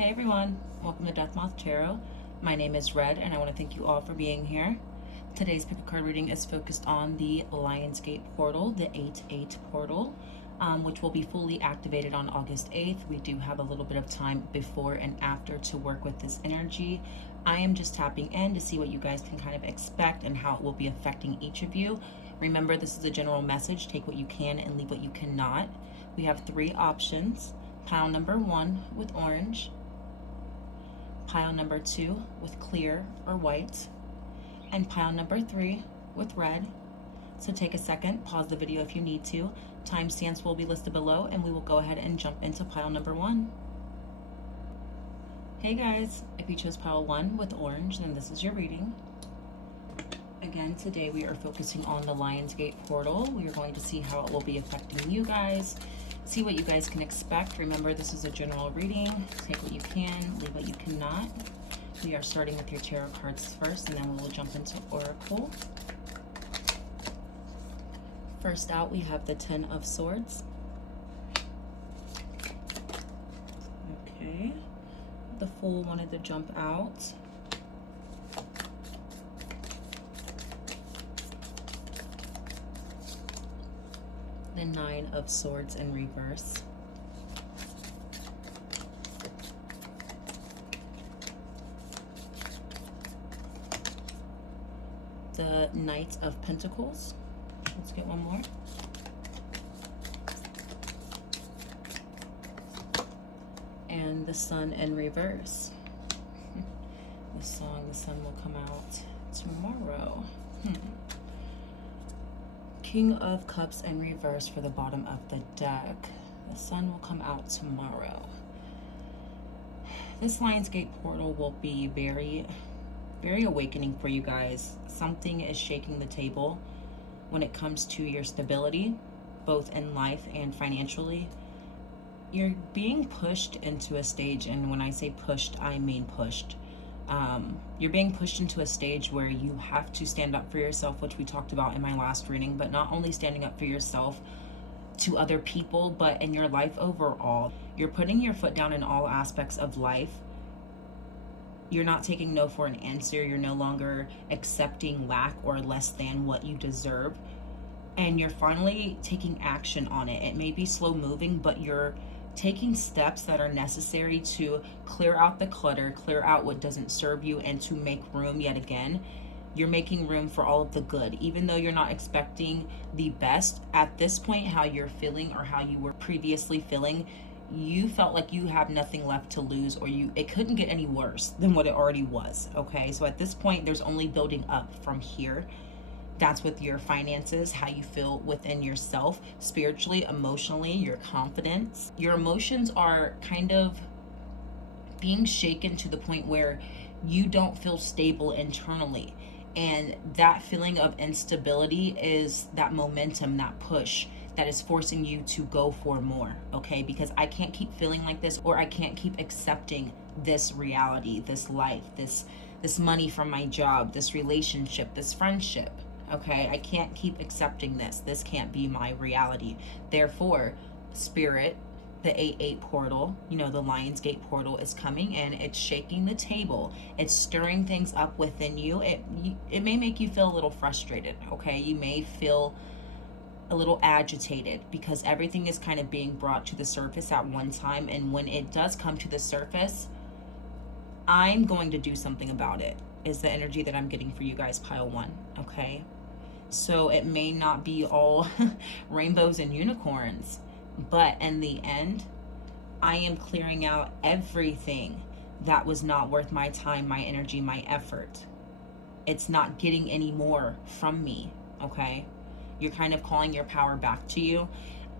Hey everyone, welcome to BookDeathMothTarot. My name is Red and I want to thank you all for being here. Today's pick a card reading is focused on the Lionsgate portal, the 8-8 portal, which will be fully activated on August 8th. We do have a little bit of time before and after to work with this energy. I am just tapping in to see what you guys can kind of expect and how it will be affecting each of you. Remember, this is a general message. Take what you can and leave what you cannot. We have three options. Pile number 1 with orange, pile number 2 with clear or white, and pile number 3 with red. So take a second, pause the video if you need to. Timestamps will be listed below, and we will go ahead and jump into pile number 1. Hey guys, if you chose pile 1 with orange, then this is your reading. Again, today we are focusing on the Lionsgate portal. We are going to see how it will be affecting you guys, see what you guys can expect. Remember, this is a general reading. Take what you can, leave what you cannot. We are starting with your tarot cards first, and then we will jump into Oracle. First out, we have the 10 of Swords. Okay. The Fool wanted to jump out. The 9 of Swords in reverse. The Knight of Pentacles. Let's get one more. And the Sun in reverse. The sun will come out tomorrow. King of Cups in reverse for the bottom of the deck. The sun will come out tomorrow. This Lionsgate portal will be very, very awakening for you guys. Something is shaking the table when it comes to your stability, both in life and financially. You're being pushed into a stage, and when I say pushed, I mean pushed. You're being pushed into a stage where you have to stand up for yourself, which we talked about in my last reading, but not only standing up for yourself to other people, but in your life overall. You're putting your foot down in all aspects of life. You're not taking no for an answer. You're no longer accepting lack or less than what you deserve. And you're finally taking action on it. It may be slow moving, but you're taking steps that are necessary to clear out the clutter, clear out what doesn't serve you, and to make room yet again. You're making room for all of the good, even though you're not expecting the best. At this point, how you're feeling or how you were previously feeling, you felt like you have nothing left to lose, or it couldn't get any worse than what it already was. Okay, so at this point, there's only building up from here. That's with your finances, how you feel within yourself, spiritually, emotionally, your confidence. Your emotions are kind of being shaken to the point where you don't feel stable internally. And that feeling of instability is that momentum, that push that is forcing you to go for more, okay? Because I can't keep feeling like this, or I can't keep accepting this reality, this life, this money from my job, this relationship, this friendship. Okay, I can't keep accepting this. This can't be my reality. Therefore, Spirit, the 8-8 portal, you know, the Lionsgate portal is coming in. It's shaking the table. It's stirring things up within you. It may make you feel a little frustrated, okay? You may feel a little agitated because everything is kind of being brought to the surface at one time. And when it does come to the surface, I'm going to do something about it, is the energy that I'm getting for you guys, pile 1, okay? So it may not be all rainbows and unicorns, but in the end, I am clearing out everything that was not worth my time, my energy, my effort. It's not getting any more from me, okay? You're kind of calling your power back to you.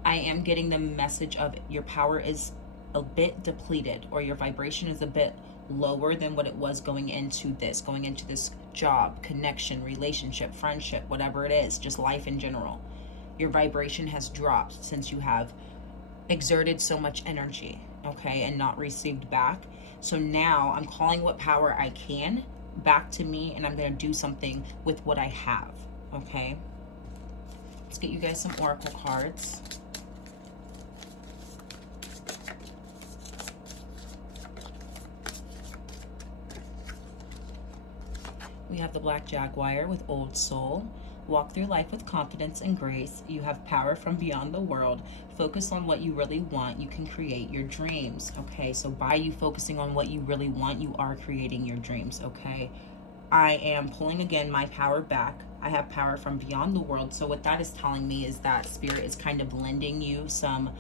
I am getting the message of your power is a bit depleted, or your vibration is a bit lower than what it was going into this job, connection, relationship, friendship, whatever it is, just life in general. Your vibration has dropped since you have exerted so much energy, okay, and not received back. So now I'm calling what power I can back to me, and I'm going to do something with what I have, okay? Let's get you guys some oracle cards. We have the Black Jaguar with Old Soul. Walk through life with confidence and grace. You have power from beyond the world. Focus on what you really want. You can create your dreams. Okay, so by you focusing on what you really want, you are creating your dreams. Okay, I am pulling again my power back. I have power from beyond the world. So what that is telling me is that Spirit is kind of lending you some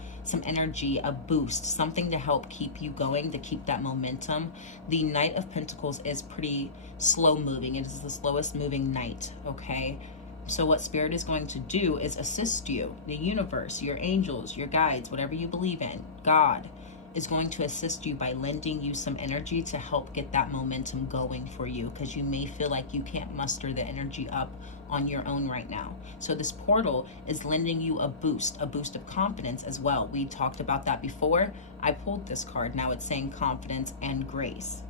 energy, a boost, something to help keep you going, to keep that momentum. The Knight of Pentacles is pretty slow moving. It is the slowest moving knight, okay? So what Spirit is going to do is assist you. The universe, your angels, your guides, whatever you believe in, God is going to assist you by lending you some energy to help get that momentum going for you, because you may feel like you can't muster the energy up on your own right now. So this portal is lending you a boost of confidence as well. We talked about that before. I pulled this card. Now it's saying confidence and grace.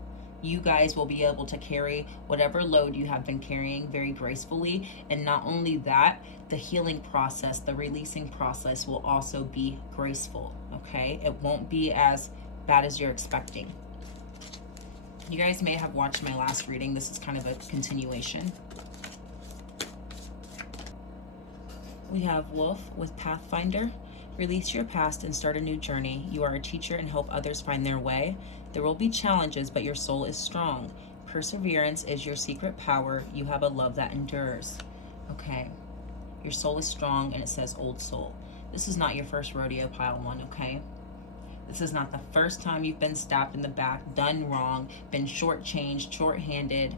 You guys will be able to carry whatever load you have been carrying very gracefully. And not only that, the healing process, the releasing process will also be graceful, okay? It won't be as bad as you're expecting. You guys may have watched my last reading. This is kind of a continuation. We have Wolf with Pathfinder. Release your past and start a new journey. You are a teacher and help others find their way. There will be challenges, but your soul is strong. Perseverance is your secret power. You have a love that endures. Okay. Your soul is strong, and it says Old Soul. This is not your first rodeo, pile one, okay? This is not the first time you've been stabbed in the back, done wrong, been shortchanged, shorthanded.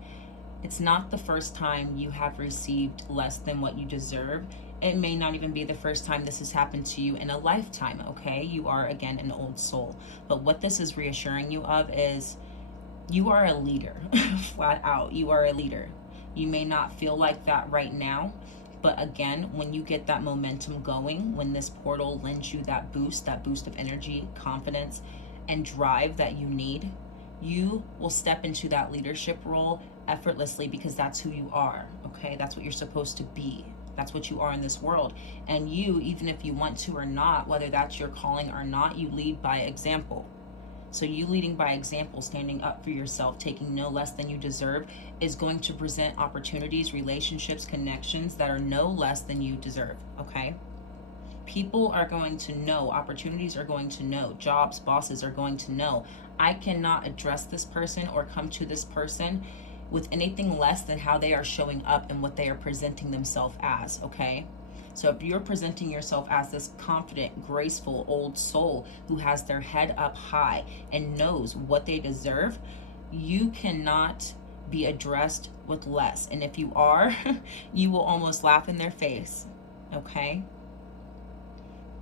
It's not the first time you have received less than what you deserve. It may not even be the first time this has happened to you in a lifetime, okay? You are, again, an old soul. But what this is reassuring you of is you are a leader, flat out. You are a leader. You may not feel like that right now, but again, when you get that momentum going, when this portal lends you that boost of energy, confidence, and drive that you need, you will step into that leadership role effortlessly, because that's who you are, okay? That's what you're supposed to be. That's what you are in this world. And you, even if you want to or not, whether that's your calling or not, you lead by example. So you leading by example, standing up for yourself, taking no less than you deserve, is going to present opportunities, relationships, connections that are no less than you deserve, okay? People are going to know, opportunities are going to know, jobs, bosses are going to know. I cannot address this person or come to this person with anything less than how they are showing up and what they are presenting themselves as, okay? So if you're presenting yourself as this confident, graceful old soul who has their head up high and knows what they deserve, you cannot be addressed with less. And if you are, you will almost laugh in their face, okay?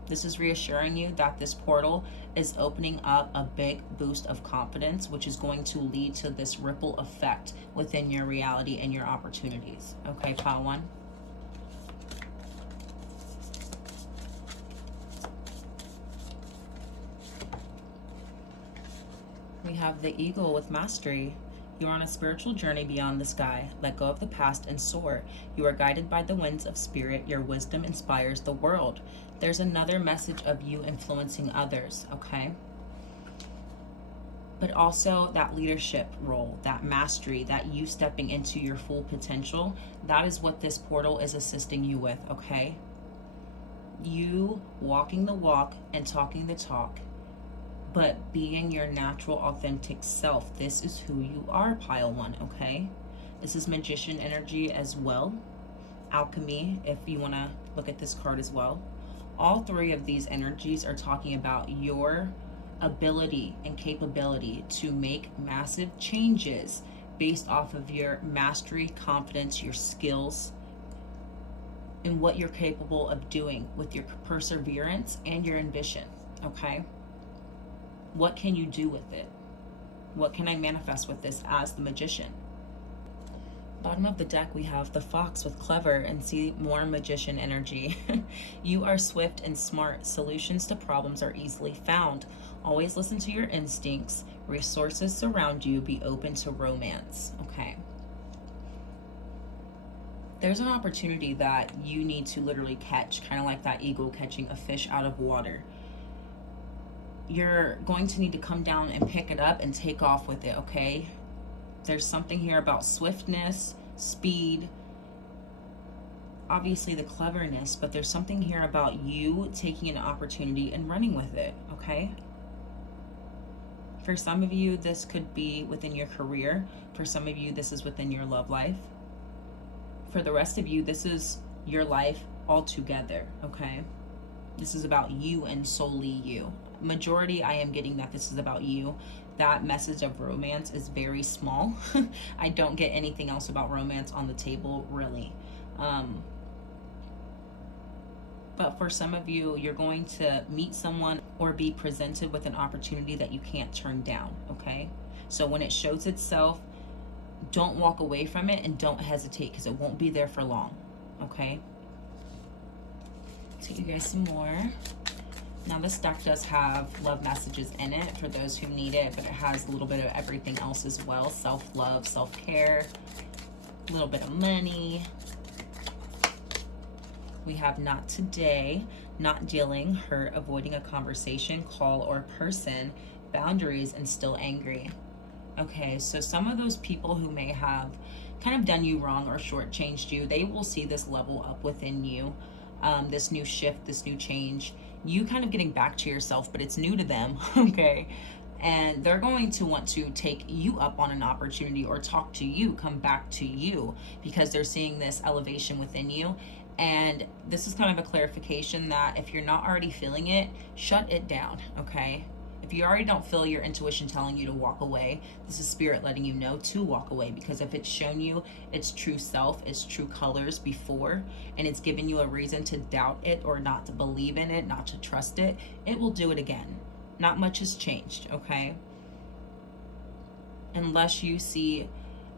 This is reassuring you that this portal is opening up a big boost of confidence, which is going to lead to this ripple effect within your reality and your opportunities. Okay, pile one. We have the Eagle with Mastery. You are on a spiritual journey beyond the sky. Let go of the past and soar. You are guided by the winds of spirit. Your wisdom inspires the world. There's another message of you influencing others, okay? But also that leadership role, that mastery, that you stepping into your full potential, that is what this portal is assisting you with, okay? You walking the walk and talking the talk, but being your natural, authentic self. This is who you are, pile one, okay? This is magician energy as well. Alchemy, if you want to look at this card as well. All three of these energies are talking about your ability and capability to make massive changes based off of your mastery, confidence, your skills, and what you're capable of doing with your perseverance and your ambition, okay? What can you do with it? What can I manifest with this as the magician? Bottom of the deck, we have the Fox with Clever, and see more magician energy. You are swift and smart. Solutions to problems are easily found. Always listen to your instincts. Resources surround you. Be open to romance. Okay. There's an opportunity that you need to literally catch, kind of like that eagle catching a fish out of water. You're going to need to come down and pick it up and take off with it, okay? There's something here about swiftness, speed, obviously the cleverness, but there's something here about you taking an opportunity and running with it, okay? For some of you, this could be within your career. For some of you, this is within your love life. For the rest of you, this is your life altogether, okay? This is about you and solely you. Majority, I am getting that this is about you. That message of romance is very small. I don't get anything else about romance on the table, really. But for some of you, you're going to meet someone or be presented with an opportunity that you can't turn down, okay? So when it shows itself, don't walk away from it and don't hesitate, because it won't be there for long, okay? Take you guys some more. Now this deck does have love messages in it for those who need it, but it has a little bit of everything else as well. Self-love, self-care, a little bit of money. We have not today, not dealing, hurt, avoiding a conversation, call, or person, boundaries, and still angry. Okay, so some of those people who may have kind of done you wrong or shortchanged you, they will see this level up within you, this new shift, this new change, you kind of getting back to yourself, but it's new to them, okay? And they're going to want to take you up on an opportunity or talk to you, come back to you, because they're seeing this elevation within you. And this is kind of a clarification that if you're not already feeling it, shut it down, okay? If you already don't feel your intuition telling you to walk away, this is spirit letting you know to walk away, because if it's shown you its true self, its true colors before, and it's given you a reason to doubt it or not to believe in it, not to trust it, it will do it again. Not much has changed, okay? Unless you see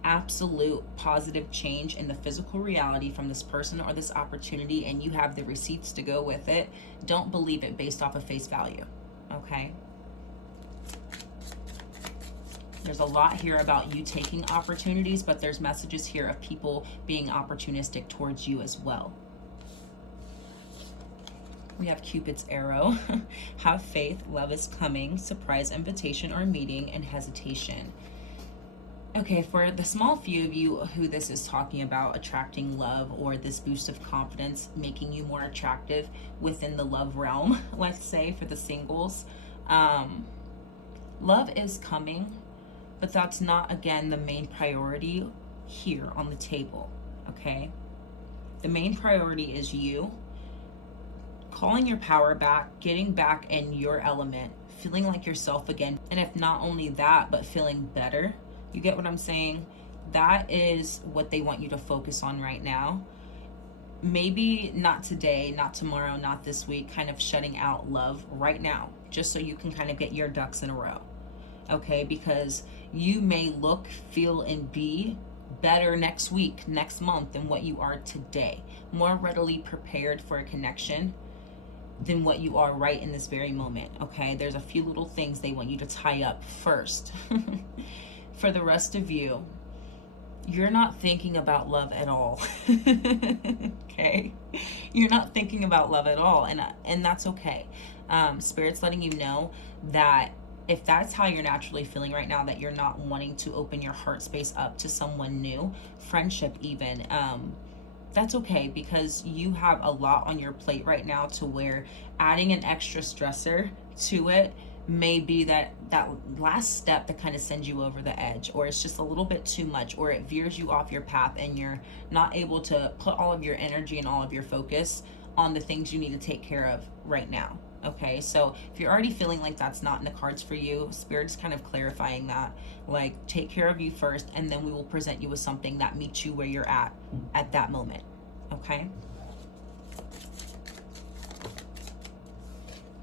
absolute positive change in the physical reality from this person or this opportunity and you have the receipts to go with it, don't believe it based off of face value, okay? There's a lot here about you taking opportunities, but there's messages here of people being opportunistic towards you as well. We have Cupid's arrow. Have faith, love is coming, surprise invitation or meeting, and hesitation. Okay, for the small few of you who this is talking about, attracting love or this boost of confidence, making you more attractive within the love realm, let's say for the singles, love is coming, but that's not, again, the main priority here on the table, okay? The main priority is you calling your power back, getting back in your element, feeling like yourself again, and if not only that, but feeling better. You get what I'm saying? That is what they want you to focus on right now. Maybe not today, not tomorrow, not this week, kind of shutting out love right now, just so you can kind of get your ducks in a row, okay? Because you may look, feel, and be better next week, next month than what you are today. More readily prepared for a connection than what you are right in this very moment, okay? There's a few little things they want you to tie up first. For the rest of you, you're not thinking about love at all. Okay? You're not thinking about love at all, and that's okay. Spirit's letting you know that if that's how you're naturally feeling right now, that you're not wanting to open your heart space up to someone new, friendship even, that's okay, because you have a lot on your plate right now to where adding an extra stressor to it may be that last step that kind of sends you over the edge, or it's just a little bit too much, or it veers you off your path and you're not able to put all of your energy and all of your focus on the things you need to take care of right now, okay? So if you're already feeling like that's not in the cards for you, Spirit's kind of clarifying that, like, take care of you first, and then we will present you with something that meets you where you're at that moment, okay?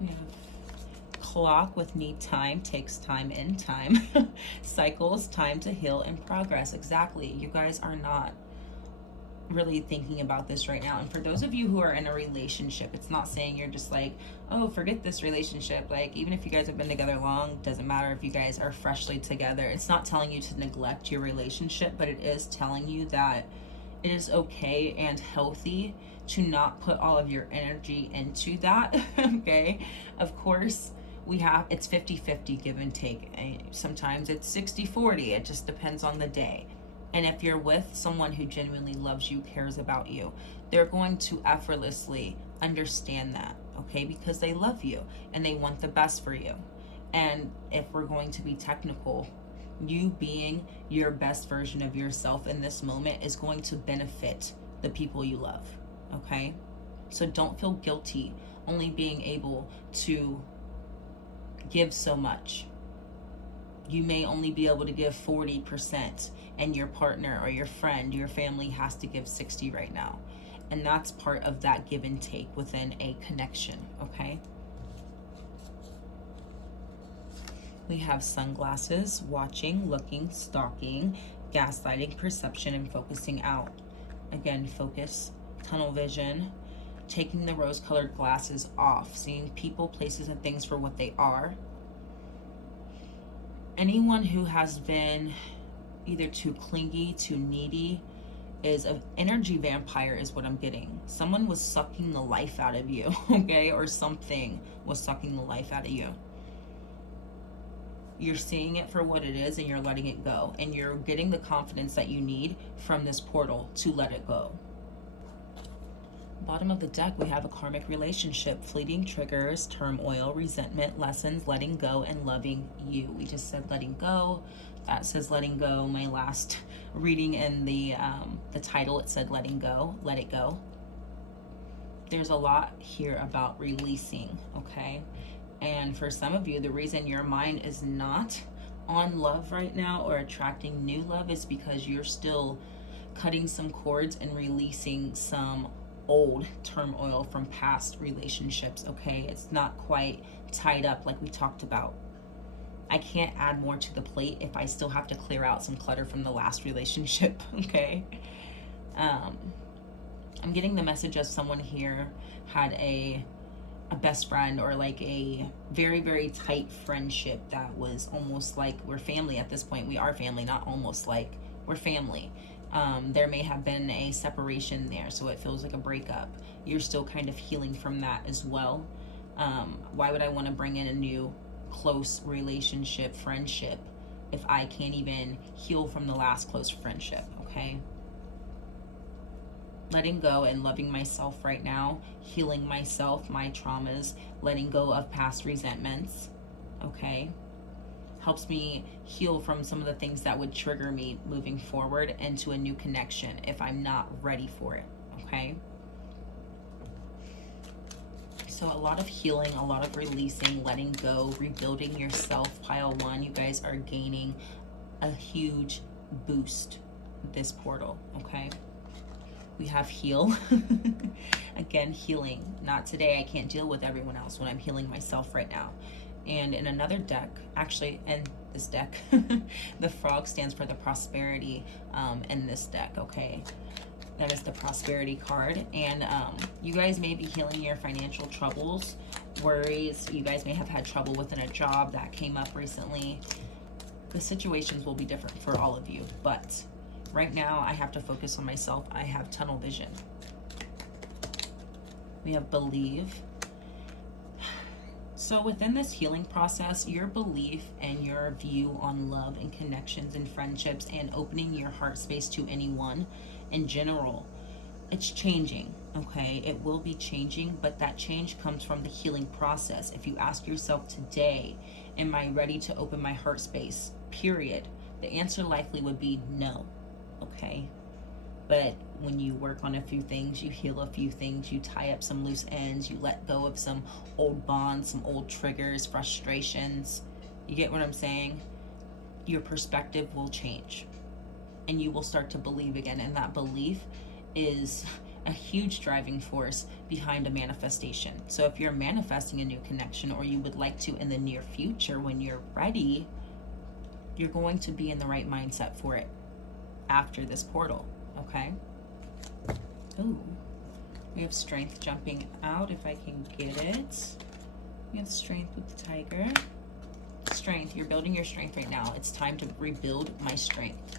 We have clock with need time, takes time in time. Cycles, time to heal and progress. Exactly. You guys are not really thinking about this right now. And for those of you who are in a relationship, it's not saying you're just like, oh, forget this relationship. Like, even if you guys have been together long, doesn't matter if you guys are freshly together. It's not telling you to neglect your relationship, but it is telling you that it is okay and healthy to not put all of your energy into that. Okay? Of course, it's 50-50 give and take. Sometimes it's 60-40. It just depends on the day. And if you're with someone who genuinely loves you, cares about you, they're going to effortlessly understand that, okay? Because they love you and they want the best for you. And if we're going to be technical, you being your best version of yourself in this moment is going to benefit the people you love, okay? So don't feel guilty only being able to give so much. You may only be able to give 40%, and your partner or your friend, your family has to give 60 right now. And that's part of that give and take within a connection, okay? We have sunglasses, watching, looking, stalking, gaslighting, perception, and focusing out. Again, focus, tunnel vision, taking the rose-colored glasses off, seeing people, places, and things for what they are. Anyone who has been either too clingy, too needy, is an energy vampire is what I'm getting. Someone was sucking the life out of you, okay? Or something was sucking the life out of you. You're seeing it for what it is and you're letting it go. And you're getting the confidence that you need from this portal to let it go. Bottom of the deck, we have a karmic relationship, fleeting triggers, turmoil, resentment, lessons, letting go, and loving you. We just said letting go. That says letting go. My last reading in the title, it said letting go, let it go. There's a lot here about releasing, okay? And for some of you, the reason your mind is not on love right now or attracting new love is because you're still cutting some cords and releasing some old turmoil from past relationships, okay? It's not quite tied up like we talked about. I can't add more to the plate if I still have to clear out some clutter from the last relationship, okay? I'm getting the message of someone here had a best friend or like a very, very tight friendship that was almost like we're family at this point. We are family, not almost like, we're family. There may have been a separation there, so it feels like a breakup. You're still kind of healing from that as well. Why would I want to bring in a new close relationship, friendship, if I can't even heal from the last close friendship, okay? Letting go and loving myself right now, healing myself, my traumas, letting go of past resentments, okay? Helps me heal from some of the things that would trigger me moving forward into a new connection if I'm not ready for it, okay? So a lot of healing, a lot of releasing, letting go, rebuilding yourself. Pile one, you guys are gaining a huge boost with this portal, okay? We have heal. Again, healing. Not today. I can't deal with everyone else when I'm healing myself right now. And in another deck, actually, in this deck, the frog stands for the prosperity in this deck, okay? That is the prosperity card. And you guys may be healing your financial troubles, worries. You guys may have had trouble within a job that came up recently. The situations will be different for all of you, but right now, I have to focus on myself. I have tunnel vision. We have believe. So within this healing process, your belief and your view on love and connections and friendships and opening your heart space to anyone in general, it's changing, okay? It will be changing, but that change comes from the healing process. If you ask yourself today, am I ready to open my heart space, period? The answer likely would be no. Okay, but when you work on a few things, you heal a few things, you tie up some loose ends, you let go of some old bonds, some old triggers, frustrations, you get what I'm saying? Your perspective will change and you will start to believe again, and that belief is a huge driving force behind a manifestation. So if you're manifesting a new connection, or you would like to in the near future, when you're ready, you're going to be in the right mindset for it after this portal, okay? Ooh, we have strength jumping out, if I can get it. We have strength with the tiger. Strength, you're building your strength right now. It's time to rebuild my strength.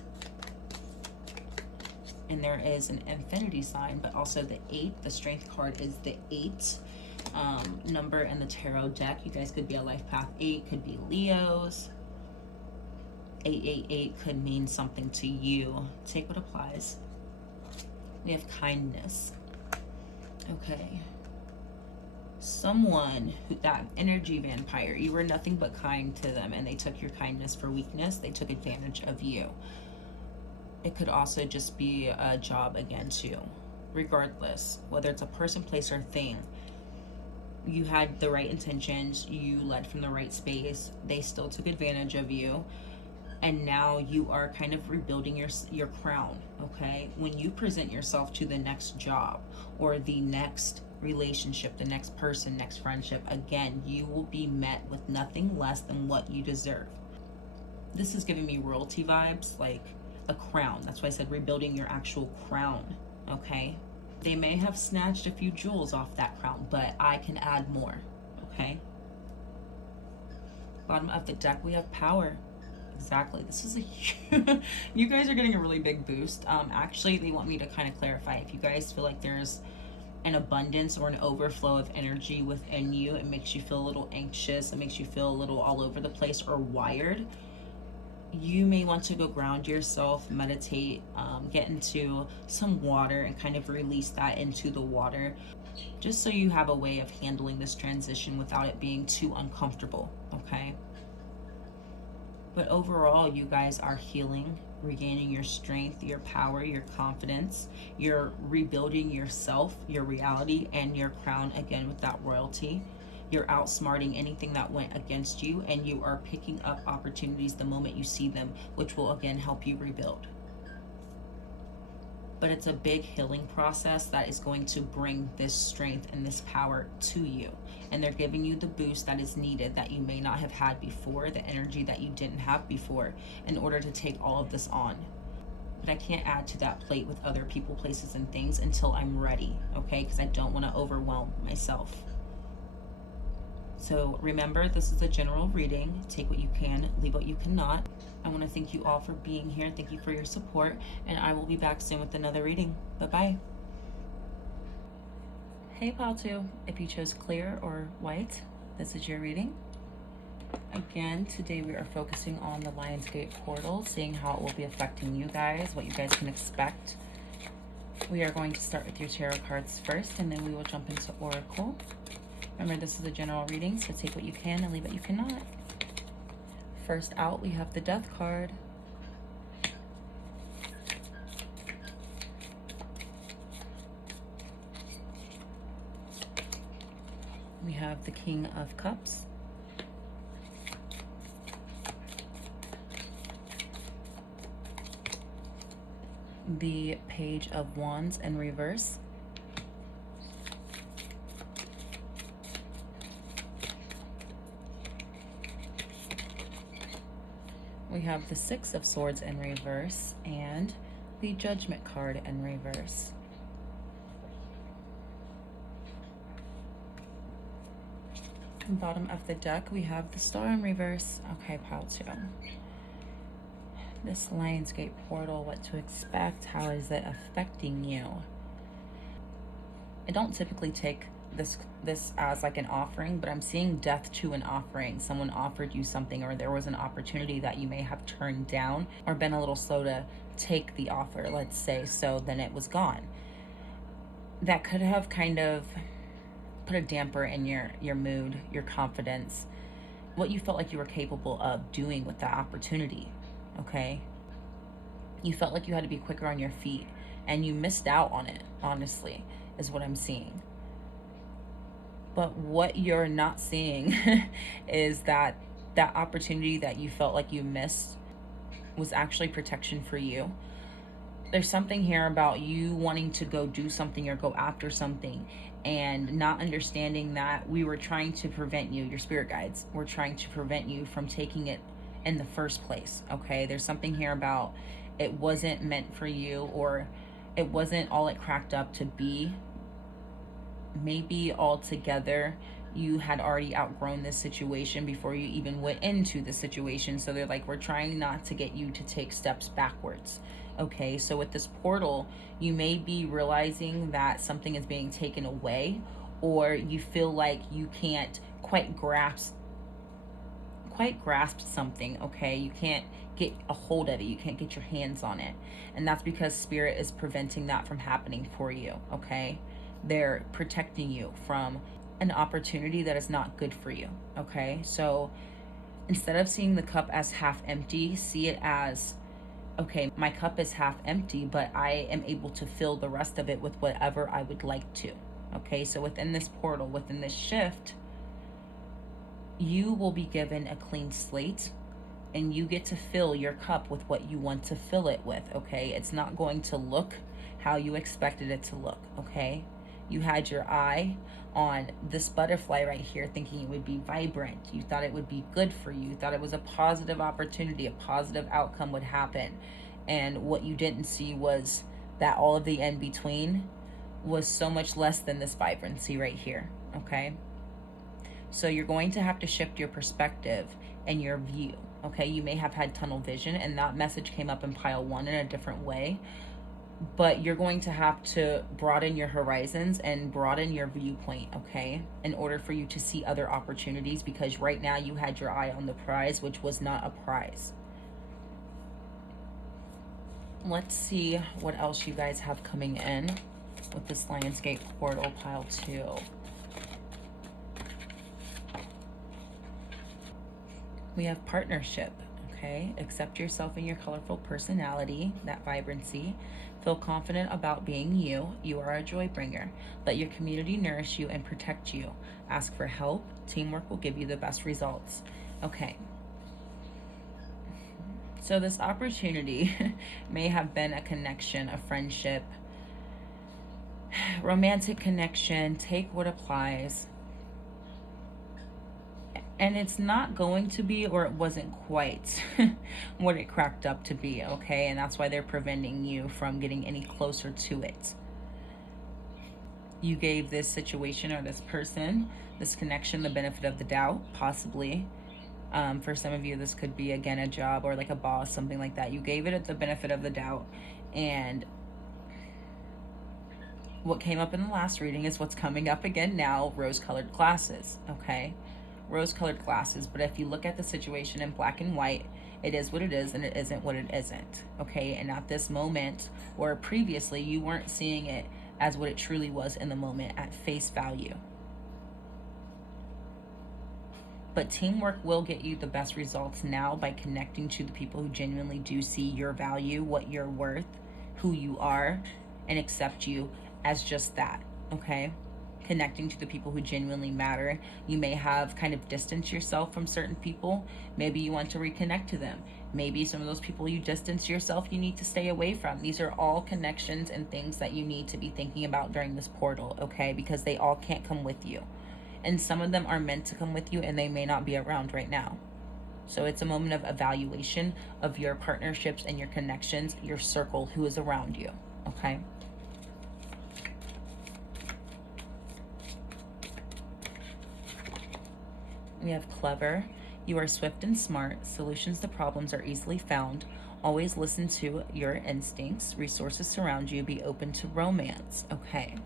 And there is an infinity sign, but also the 8. The strength card is the 8 number in the tarot deck. You guys could be a life path 8, could be Leos. 888 could mean something to you. Take what applies. We have kindness. Okay. Someone who, that energy vampire, you were nothing but kind to them and they took your kindness for weakness. They took advantage of you. It could also just be a job again too. Regardless, whether it's a person, place, or thing, you had the right intentions, you led from the right space, they still took advantage of you, and now you are kind of rebuilding your crown, okay? When you present yourself to the next job or the next relationship, the next person, next friendship, again, you will be met with nothing less than what you deserve. This is giving me royalty vibes, like a crown. That's why I said rebuilding your actual crown, okay? They may have snatched a few jewels off that crown, but I can add more, okay? Bottom of the deck, we have power. Exactly. This is a you guys are getting a really big boost. Actually, they want me to kind of clarify. If you guys feel like there's an abundance or an overflow of energy within you, it makes you feel a little anxious, it makes you feel a little all over the place or wired, you may want to go ground yourself, meditate, get into some water and kind of release that into the water, just so you have a way of handling this transition without it being too uncomfortable, okay? But overall, you guys are healing, regaining your strength, your power, your confidence. You're rebuilding yourself, your reality, and your crown again with that royalty. You're outsmarting anything that went against you, and you are picking up opportunities the moment you see them, which will again help you rebuild. But it's a big healing process that is going to bring this strength and this power to you. And they're giving you the boost that is needed, that you may not have had before, the energy that you didn't have before, in order to take all of this on. But I can't add to that plate with other people, places, and things until I'm ready, okay? Because I don't want to overwhelm myself. So remember, this is a general reading. Take what you can, leave what you cannot. I want to thank you all for being here. Thank you for your support, and I will be back soon with another reading. Bye-bye. Hey, Pile 2. If you chose clear or white, this is your reading. Again, today we are focusing on the Lionsgate portal, seeing how it will be affecting you guys, what you guys can expect. We are going to start with your tarot cards first, and then we will jump into Oracle. Remember, this is a general reading, so take what you can and leave what you cannot. First out, we have the Death card. We have the King of Cups. The Page of Wands in reverse. We have the Six of Swords in reverse and the Judgment card in reverse. Bottom of the deck, we have the Star in reverse. Okay, Pile 2. This Lionsgate portal, what to expect, how is it affecting you? I don't typically take this as like an offering, but I'm seeing death to an offering. Someone offered you something, or there was an opportunity that you may have turned down or been a little slow to take the offer, let's say, so then it was gone. That could have kind of put a damper in your mood, your confidence, what you felt like you were capable of doing with that opportunity, okay? You felt like you had to be quicker on your feet, and you missed out on it, honestly, is what I'm seeing. But what you're not seeing is that that opportunity that you felt like you missed was actually protection for you. There's something here about you wanting to go do something or go after something and not understanding that we were trying to prevent you, your spirit guides were trying to prevent you from taking it in the first place, okay? There's something here about it wasn't meant for you, or it wasn't all it cracked up to be. Maybe altogether you had already outgrown this situation before you even went into the situation. So they're like, we're trying not to get you to take steps backwards. Okay, so with this portal, you may be realizing that something is being taken away, or you feel like you can't quite grasp quite grasp something, okay? You can't get a hold of it. You can't get your hands on it. And that's because Spirit is preventing that from happening for you, okay? They're protecting you from an opportunity that is not good for you, okay? So instead of seeing the cup as half empty, see it as, okay, my cup is half empty, but I am able to fill the rest of it with whatever I would like to, okay? So within this portal, within this shift, you will be given a clean slate, and you get to fill your cup with what you want to fill it with, okay? It's not going to look how you expected it to look, okay? You had your eye on this butterfly right here, thinking it would be vibrant. You thought it would be good for you. You thought it was a positive opportunity, a positive outcome would happen. And what you didn't see was that all of the in between was so much less than this vibrancy right here, okay? So you're going to have to shift your perspective and your view, okay? You may have had tunnel vision, and that message came up in pile 1 in a different way, but you're going to have to broaden your horizons and broaden your viewpoint, okay, in order for you to see other opportunities, because right now you had your eye on the prize, which was not a prize. Let's see what else you guys have coming in with this Lionsgate portal, pile 2. We have partnership, okay? Accept yourself and your colorful personality, that vibrancy. Feel confident about being you. You are a joy bringer. Let your community nourish you and protect you. Ask for help. Teamwork will give you the best results. Okay. So this opportunity may have been a connection, a friendship, romantic connection. Take what applies. And it's not going to be, or it wasn't quite what it cracked up to be, okay? And that's why they're preventing you from getting any closer to it. You gave this situation or this person, this connection, the benefit of the doubt, possibly. For some of you, this could be, again, a job or like a boss, something like that. You gave it the benefit of the doubt. And what came up in the last reading is what's coming up again now, rose-colored glasses, okay? Rose-colored glasses. But if you look at the situation in black and white, it is what it is and it isn't what it isn't, okay? And at this moment, or previously, you weren't seeing it as what it truly was in the moment at face value. But teamwork will get you the best results now by connecting to the people who genuinely do see your value, what you're worth, who you are, and accept you as just that, okay? Connecting to the people who genuinely matter. You may have kind of distanced yourself from certain people. Maybe you want to reconnect to them. Maybe some of those people you distance yourself, you need to stay away from. These are all connections and things that you need to be thinking about during this portal, okay? Because they all can't come with you. And some of them are meant to come with you and they may not be around right now. So it's a moment of evaluation of your partnerships and your connections, your circle, who is around you, okay? We have clever. You are swift and smart. Solutions to problems are easily found. Always listen to your instincts. Resources surround you. Be open to romance. Okay.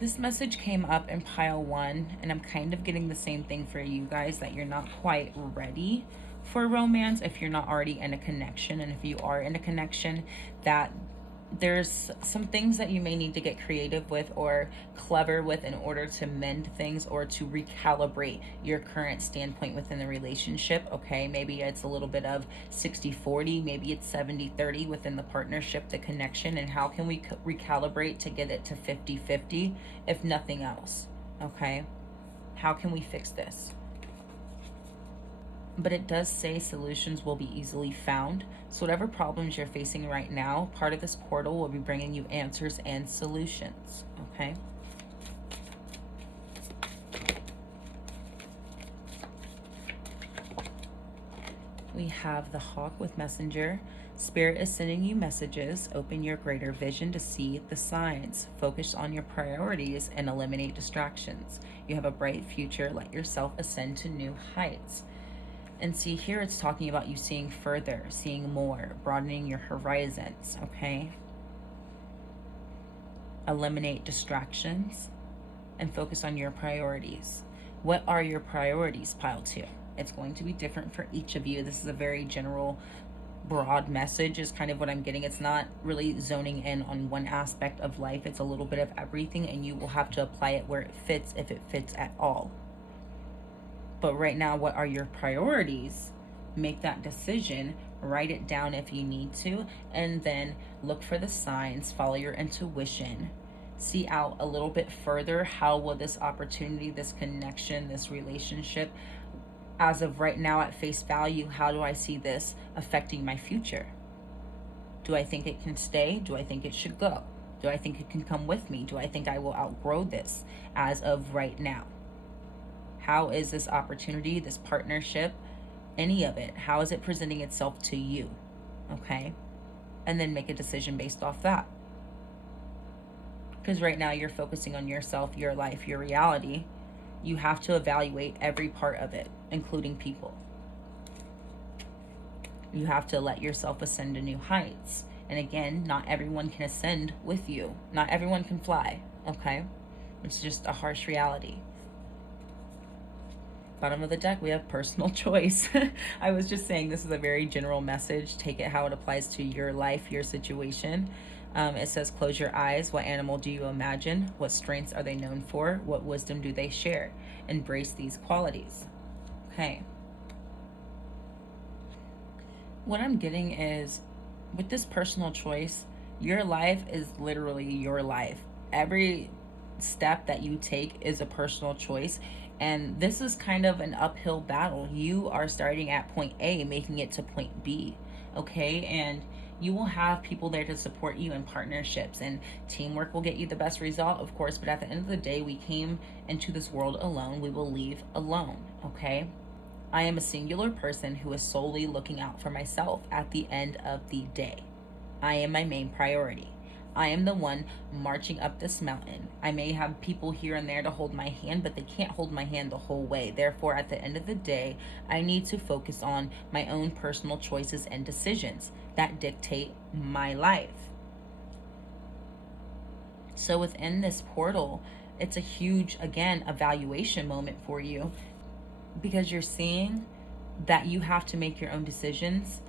This message came up in pile 1, and I'm kind of getting the same thing for you guys, that you're not quite ready for romance if you're not already in a connection. And if you are in a connection, that there's some things that you may need to get creative with or clever with in order to mend things or to recalibrate your current standpoint within the relationship, okay? Maybe it's a little bit of 60-40, maybe it's 70-30 within the partnership, the connection, and how can we recalibrate to get it to 50-50 if nothing else, okay? How can we fix this? But it does say solutions will be easily found. So whatever problems you're facing right now, part of this portal will be bringing you answers and solutions, okay? We have the hawk with messenger. Spirit is sending you messages. Open your greater vision to see the signs. Focus on your priorities and eliminate distractions. You have a bright future. Let yourself ascend to new heights. And see, here it's talking about you seeing further, seeing more, broadening your horizons, okay? Eliminate distractions and focus on your priorities. What are your priorities, pile 2? It's going to be different for each of you. This is a very general, broad message is kind of what I'm getting. It's not really zoning in on one aspect of life. It's a little bit of everything, and you will have to apply it where it fits, if it fits at all. But right now, what are your priorities? Make that decision, write it down if you need to, and then look for the signs, follow your intuition, see out a little bit further. How will this opportunity, this connection, this relationship, as of right now at face value, how do I see this affecting my future? Do I think it can stay? Do I think it should go? Do I think it can come with me? Do I think I will outgrow this as of right now? How is this opportunity, this partnership, any of it, how is it presenting itself to you? Okay? And then make a decision based off that. Because right now you're focusing on yourself, your life, your reality. You have to evaluate every part of it, including people. You have to let yourself ascend to new heights. And again, not everyone can ascend with you. Not everyone can fly, okay? It's just a harsh reality. Bottom of the deck, we have personal choice. I was just saying this is a very general message. Take it how it applies to your life, your situation. It says, close your eyes. What animal do you imagine? What strengths are they known for? What wisdom do they share? Embrace these qualities. Okay. What I'm getting is, with this personal choice, your life is literally your life. Every step that you take is a personal choice. And this is kind of an uphill battle. You are starting at point A, making it to point B. Okay. And you will have people there to support you in partnerships, and teamwork will get you the best result, of course. But at the end of the day, we came into this world alone. We will leave alone. Okay. I am a singular person who is solely looking out for myself at the end of the day. I am my main priority. I am the one marching up this mountain. I may have people here and there to hold my hand, but they can't hold my hand the whole way. Therefore, at the end of the day, I need to focus on my own personal choices and decisions that dictate my life. So within this portal, it's a huge, again, evaluation moment for you, because you're seeing that you have to make your own decisions.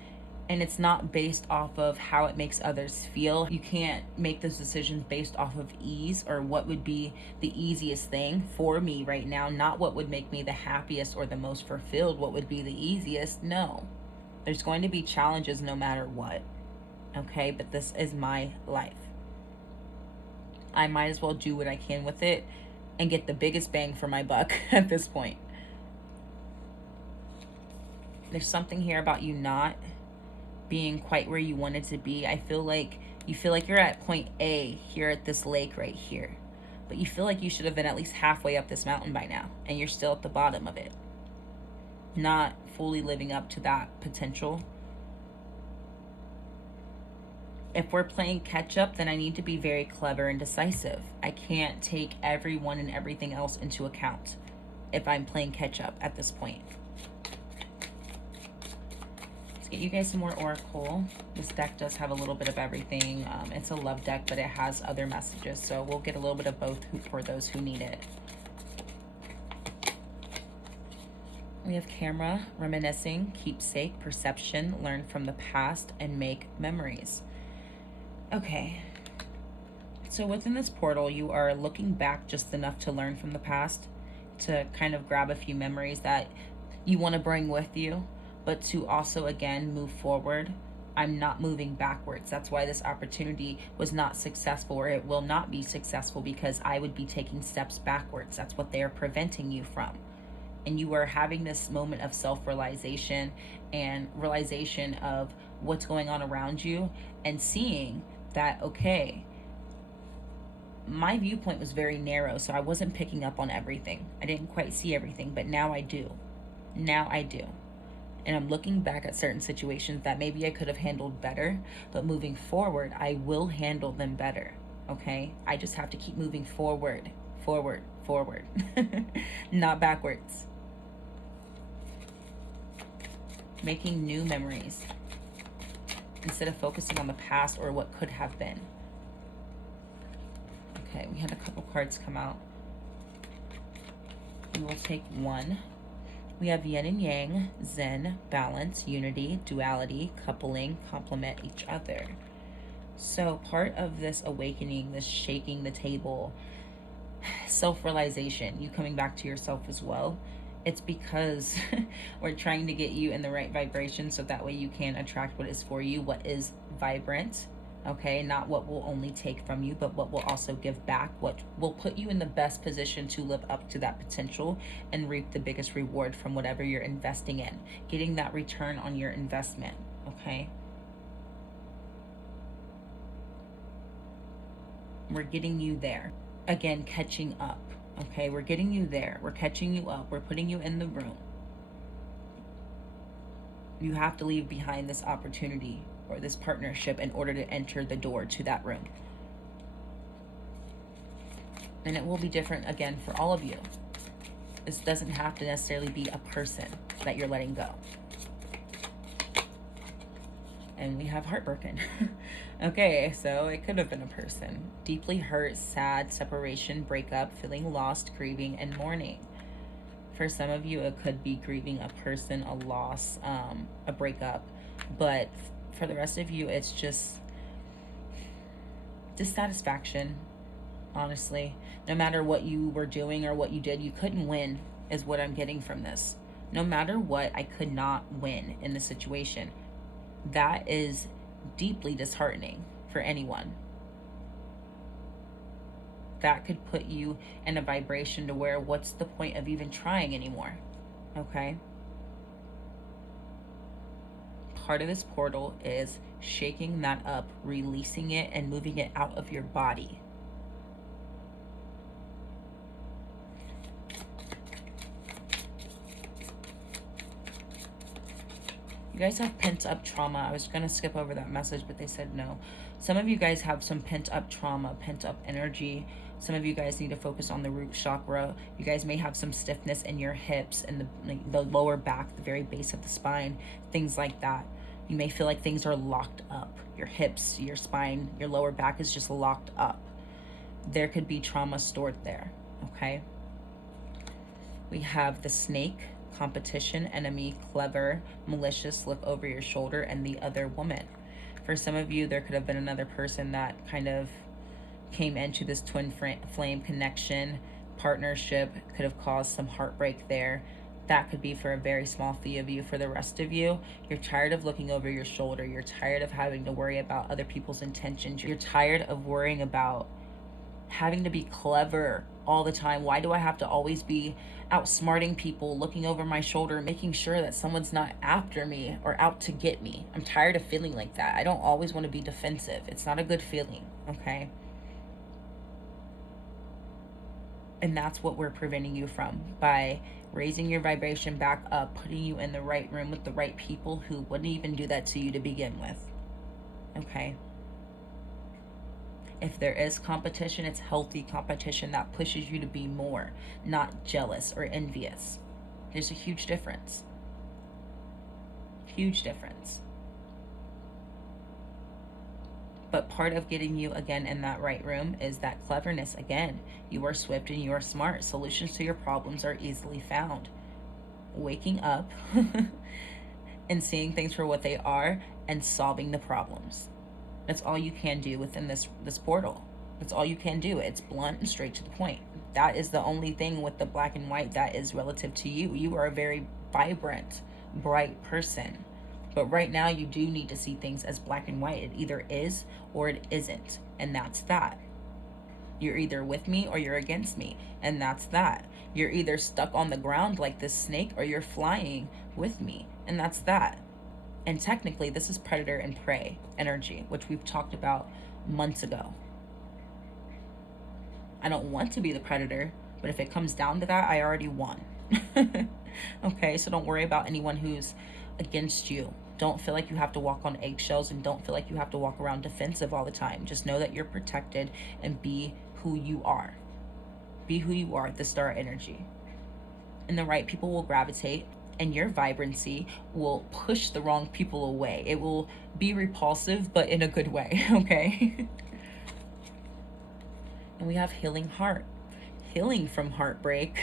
And it's not based off of how it makes others feel. You can't make those decisions based off of ease or what would be the easiest thing for me right now. Not what would make me the happiest or the most fulfilled, what would be the easiest. No. There's going to be challenges no matter what. Okay, but this is my life. I might as well do what I can with it and get the biggest bang for my buck at this point. There's something here about you not being quite where you wanted to be. I feel like you feel like you're at point A here at this lake right here, but you feel like you should have been at least halfway up this mountain by now, and you're still at the bottom of it, not fully living up to that potential. If we're playing catch up, then I need to be very clever and decisive. I can't take everyone and everything else into account if I'm playing catch up at this point. Get you guys some more oracle. This deck does have a little bit of everything. It's a love deck, but it has other messages, so we'll get a little bit of both for those who need it. We have camera, reminiscing, keepsake, perception, learn from the past, and make memories. Okay, so within this portal, you are looking back just enough to learn from the past, to kind of grab a few memories that you want to bring with you, but to also, again, move forward. I'm not moving backwards. That's why this opportunity was not successful, or it will not be successful, because I would be taking steps backwards. That's what they are preventing you from. And you are having this moment of self-realization and realization of what's going on around you, and seeing that, okay, my viewpoint was very narrow, so I wasn't picking up on everything. I didn't quite see everything, but now I do. Now I do. And I'm looking back at certain situations that maybe I could have handled better, but moving forward, I will handle them better, okay? I just have to keep moving forward, forward, forward, not backwards. Making new memories instead of focusing on the past or what could have been. Okay, we had a couple cards come out. We will take 1. We have yin and yang, zen, balance, unity, duality, coupling, complement each other. So part of this awakening, this shaking the table, self-realization, you coming back to yourself as well, it's because we're trying to get you in the right vibration so that way you can attract what is for you, what is vibrant, okay? Not what will only take from you, but what will also give back, what will put you in the best position to live up to that potential and reap the biggest reward from whatever you're investing in, getting that return on your investment, okay? We're getting you there. Again, catching up, okay? We're getting you there. We're catching you up. We're putting you in the room. You have to leave behind this opportunity or this partnership in order to enter the door to that room. And it will be different again for all of you. This doesn't have to necessarily be a person that you're letting go. And we have heartbroken. Okay, so it could have been a person. Deeply hurt, sad, separation, breakup, feeling lost, grieving, and mourning. For some of you, it could be grieving a person, a loss, a breakup. But for the rest of you, it's just dissatisfaction, honestly. No matter what you were doing or what you did, you couldn't win, is what I'm getting from this. No matter what, I could not win in the situation. That is deeply disheartening for anyone. That could put you in a vibration to where what's the point of even trying anymore, okay? Part of this portal is shaking that up, releasing it, and moving it out of your body. You guys have pent up trauma. I was gonna skip over that message, but they said no. Some of you guys have some pent up trauma, pent up energy. Some of you guys need to focus on the root chakra. You guys may have some stiffness in your hips and the lower back, the very base of the spine, things like that. You may feel like things are locked up. Your hips, your spine, your lower back is just locked up. There could be trauma stored there, okay? We have the snake, competition, enemy, clever, malicious, look over your shoulder, and the other woman. For some of you, there could have been another person that kind of came into this twin flame connection, partnership, could have caused some heartbreak there. That could be for a very small fee of you. For the rest of you, you're tired of looking over your shoulder. You're tired of having to worry about other people's intentions. You're tired of worrying about having to be clever all the time. Why do I have to always be outsmarting people, looking over my shoulder, making sure that someone's not after me or out to get me? I'm tired of feeling like that. I don't always want to be defensive. It's not a good feeling, okay? And that's what we're preventing you from by raising your vibration back up, putting you in the right room with the right people who wouldn't even do that to you to begin with, okay? If there is competition, it's healthy competition that pushes you to be more, not jealous or envious. There's a huge difference. Huge difference. But part of getting you again in that right room is that cleverness. Again, you are swift and you are smart. Solutions to your problems are easily found. Waking up and seeing things for what they are and solving the problems. That's all you can do within this portal. That's all you can do. It's blunt and straight to the point. That is the only thing with the black and white that is relative to you. You are a very vibrant, bright person. But right now you do need to see things as black and white. It either is or it isn't. And that's that. You're either with me or you're against me. And that's that. You're either stuck on the ground like this snake or you're flying with me. And that's that. And technically, this is predator and prey energy, which we've talked about months ago. I don't want to be the predator, but if it comes down to that, I already won. Okay, so don't worry about anyone who's against you. Don't feel like you have to walk on eggshells and don't feel like you have to walk around defensive all the time. Just know that you're protected and be who you are. Be who you are, the star energy. And the right people will gravitate. And your vibrancy will push the wrong people away. It will be repulsive, but in a good way, okay? And we have healing heart. Healing from heartbreak,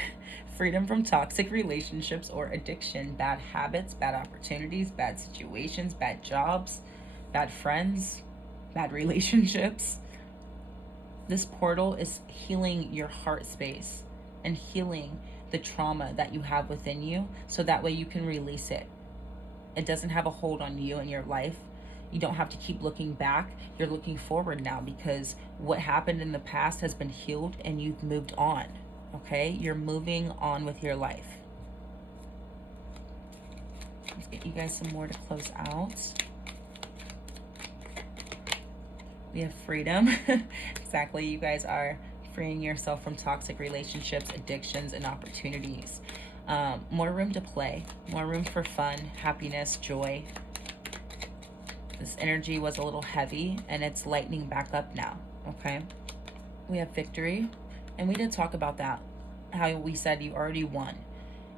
freedom from toxic relationships or addiction, bad habits, bad opportunities, bad situations, bad jobs, bad friends, bad relationships. This portal is healing your heart space and healing the trauma that you have within you, so that way you can release it. It doesn't have a hold on you and your life. You don't have to keep looking back. You're looking forward now, because what happened in the past has been healed and you've moved on. Okay? You're moving on with your life. Let's get you guys some more to close out. We have freedom. Exactly. You guys are freeing yourself from toxic relationships, addictions, and opportunities. More room to play, more room for fun, happiness, joy. This energy was a little heavy and it's lightening back up now. Okay. We have victory. And we did talk about that, how we said you already won.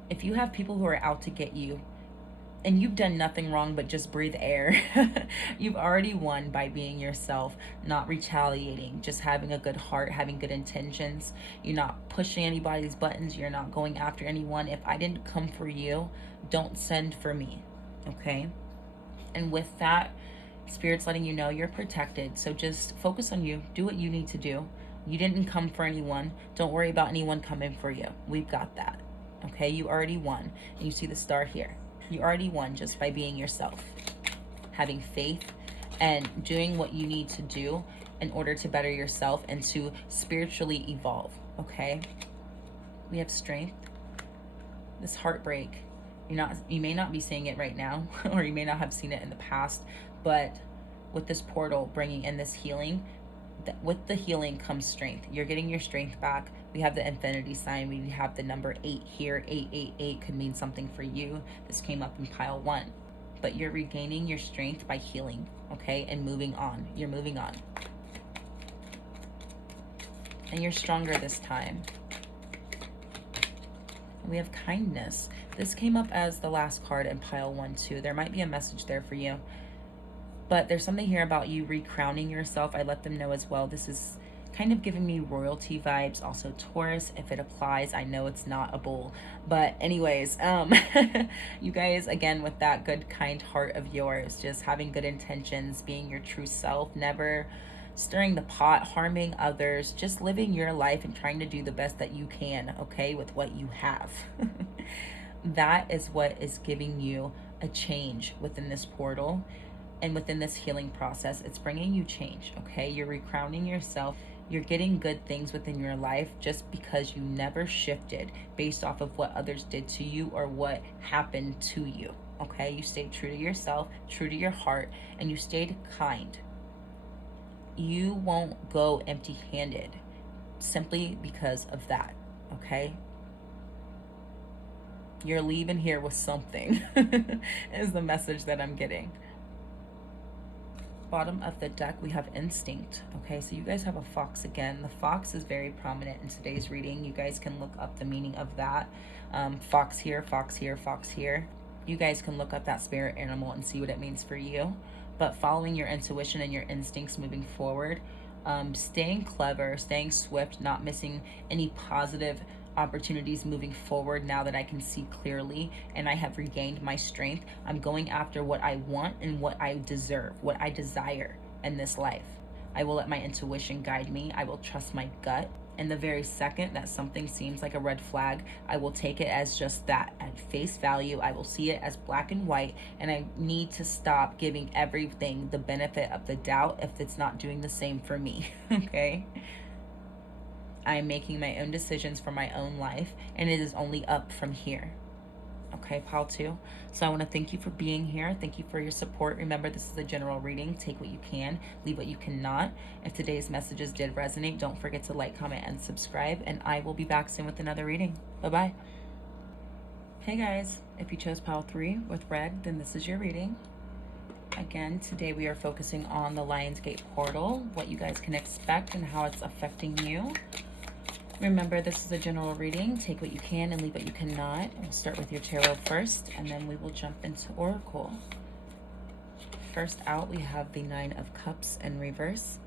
If you have people who are out to get you, and you've done nothing wrong but just breathe air, you've already won by being yourself, not retaliating, just having a good heart, having good intentions. You're not pushing anybody's buttons. You're not going after anyone. If I didn't come for you, don't send for me. Okay? And with that, Spirit's letting you know you're protected. So just focus on you. Do what you need to do. You didn't come for anyone. Don't worry about anyone coming for you. We've got that. Okay? You already won. And you see the star here. You already won just by being yourself, having faith, and doing what you need to do in order to better yourself and to spiritually evolve. Okay? We have strength. This heartbreak, you may not be seeing it right now, or you may not have seen it in the past, but with this portal bringing in this healing, with the healing comes strength. You're getting your strength back. We have the infinity sign. We have the number 8 here. 888 could mean something for you. This came up in pile 1. But you're regaining your strength by healing, okay? And moving on. You're moving on. And you're stronger this time. And we have kindness. This came up as the last card in pile 1 too. There might be a message there for you. But there's something here about you recrowning yourself. I let them know as well. This is kind of giving me royalty vibes. Also Taurus, if it applies. I know it's not a bull. But anyways, you guys, again, with that good, kind heart of yours, just having good intentions, being your true self, never stirring the pot, harming others, just living your life and trying to do the best that you can, okay, with what you have. That is what is giving you a change within this portal. And within this healing process, it's bringing you change, okay? You're recrowning yourself. You're getting good things within your life just because you never shifted based off of what others did to you or what happened to you, okay? You stayed true to yourself, true to your heart, and you stayed kind. You won't go empty-handed simply because of that, okay? You're leaving here with something is the message that I'm getting. Bottom of the deck, we have instinct. Okay, so you guys have a fox again. The fox is very prominent in today's reading. You guys can look up the meaning of that. Fox here, fox here, fox here. You guys can look up that spirit animal and see what it means for you. But following your intuition and your instincts moving forward, staying clever, staying swift, not missing any positive opportunities moving forward now that I can see clearly and I have regained my strength. I'm going after what I want and what I deserve, what I desire in this life. I will let my intuition guide me. I will trust my gut. And the very second that something seems like a red flag, I will take it as just that, at face value. I will see it as black and white, and I need to stop giving everything the benefit of the doubt if it's not doing the same for me, okay? I'm making my own decisions for my own life, and it is only up from here. Okay, pile 2. So I want to thank you for being here. Thank you for your support. Remember, this is a general reading. Take what you can, leave what you cannot. If today's messages did resonate, don't forget to like, comment, and subscribe, and I will be back soon with another reading. Bye-bye. Hey guys, if you chose pile 3 with red, then this is your reading. Again, today we are focusing on the Lionsgate portal, what you guys can expect and how it's affecting you. Remember, this is a general reading. Take what you can and leave what you cannot. We'll start with your tarot first, and then we will jump into Oracle. First out, we have the 9 of Cups in reverse.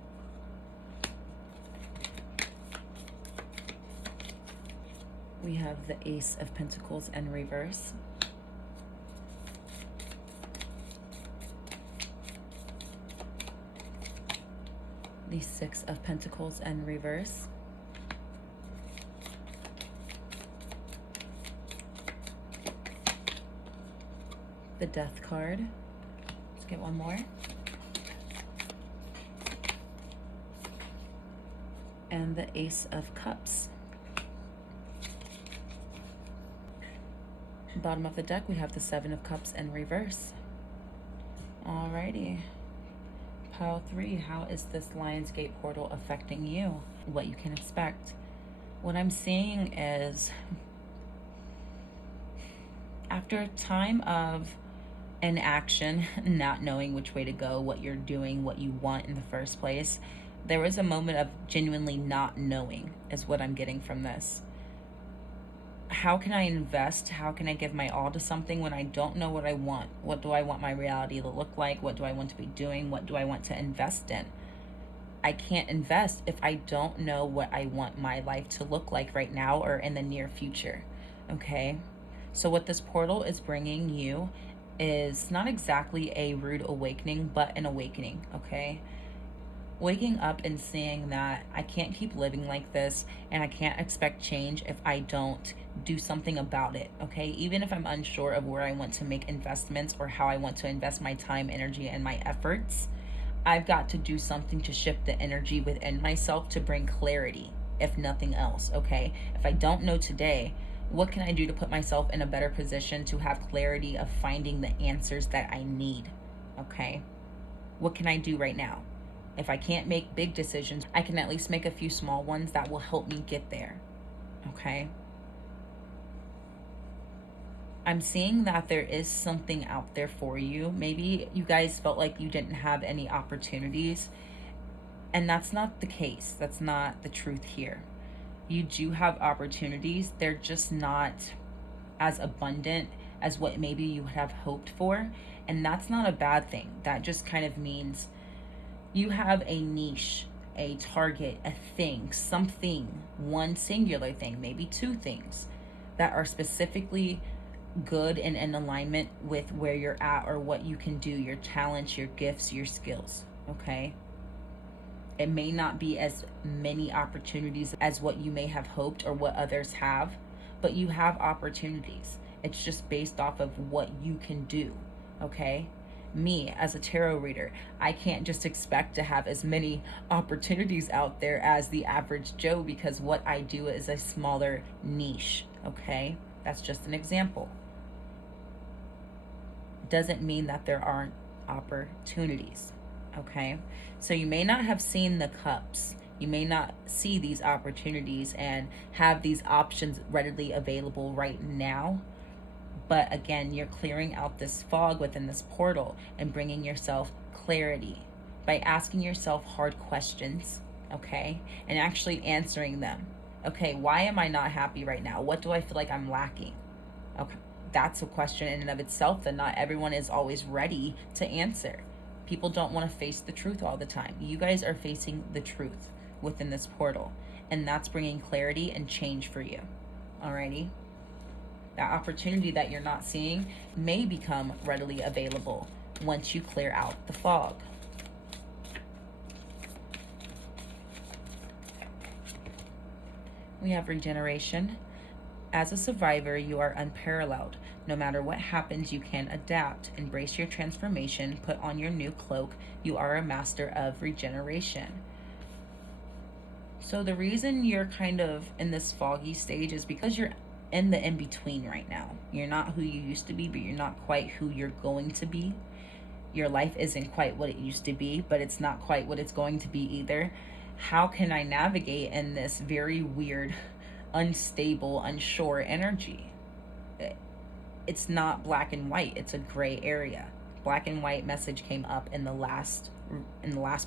We We have the Ace of Pentacles in reverse. The Six of Pentacles in reverse. The Death card. Let's get one more. And the Ace of Cups. Bottom of the deck, we have the Seven of Cups in reverse. Alrighty. Pile 3, how is this Lionsgate portal affecting you? What you can expect. What I'm seeing is, after a time of inaction, not knowing which way to go, what you're doing, what you want in the first place, there was a moment of genuinely not knowing, is what I'm getting from this. How can I invest? How can I give my all to something when I don't know what I want? What do I want my reality to look like? What do I want to be doing? What do I want to invest in? I can't invest if I don't know what I want my life to look like right now or in the near future, okay? So what this portal is bringing you is not exactly a rude awakening, but an awakening, okay? Waking up and seeing that I can't keep living like this and I can't expect change if I don't do something about it, okay? Even if I'm unsure of where I want to make investments or how I want to invest my time, energy, and my efforts, I've got to do something to shift the energy within myself to bring clarity, if nothing else, okay? If I don't know today, what can I do to put myself in a better position to have clarity of finding the answers that I need, okay? What can I do right now? If I can't make big decisions, I can at least make a few small ones that will help me get there, okay? I'm seeing that there is something out there for you. Maybe you guys felt like you didn't have any opportunities, and that's not the case. That's not the truth here. You do have opportunities. They're just not as abundant as what maybe you would have hoped for, and that's not a bad thing. That just kind of means you have a niche, a target, a thing, something, one singular thing, maybe two things that are specifically good and in alignment with where you're at or what you can do, your talents, your gifts, your skills, okay? It may not be as many opportunities as what you may have hoped or what others have, but you have opportunities. It's just based off of what you can do, okay? Me, as a tarot reader, I can't just expect to have as many opportunities out there as the average Joe because what I do is a smaller niche, okay? That's just an example. Doesn't mean that there aren't opportunities, okay? So you may not have seen the cups. You may not see these opportunities and have these options readily available right now. But again, you're clearing out this fog within this portal and bringing yourself clarity by asking yourself hard questions, okay? And actually answering them. Okay, why am I not happy right now? What do I feel like I'm lacking? Okay, that's a question in and of itself that not everyone is always ready to answer. People don't want to face the truth all the time. You guys are facing the truth within this portal, and that's bringing clarity and change for you, alrighty? That opportunity that you're not seeing may become readily available once you clear out the fog. We have regeneration. As a survivor, you are unparalleled. No matter what happens, you can adapt. Embrace your transformation. Put on your new cloak. You are a master of regeneration. So the reason you're kind of in this foggy stage is because you're in the in-between right now. You're not who you used to be, but you're not quite who you're going to be. Your life isn't quite what it used to be, but it's not quite what it's going to be either. How can I navigate in this very weird, unstable, unsure energy? It's not black and white, it's a gray area. Black and white message came up in the last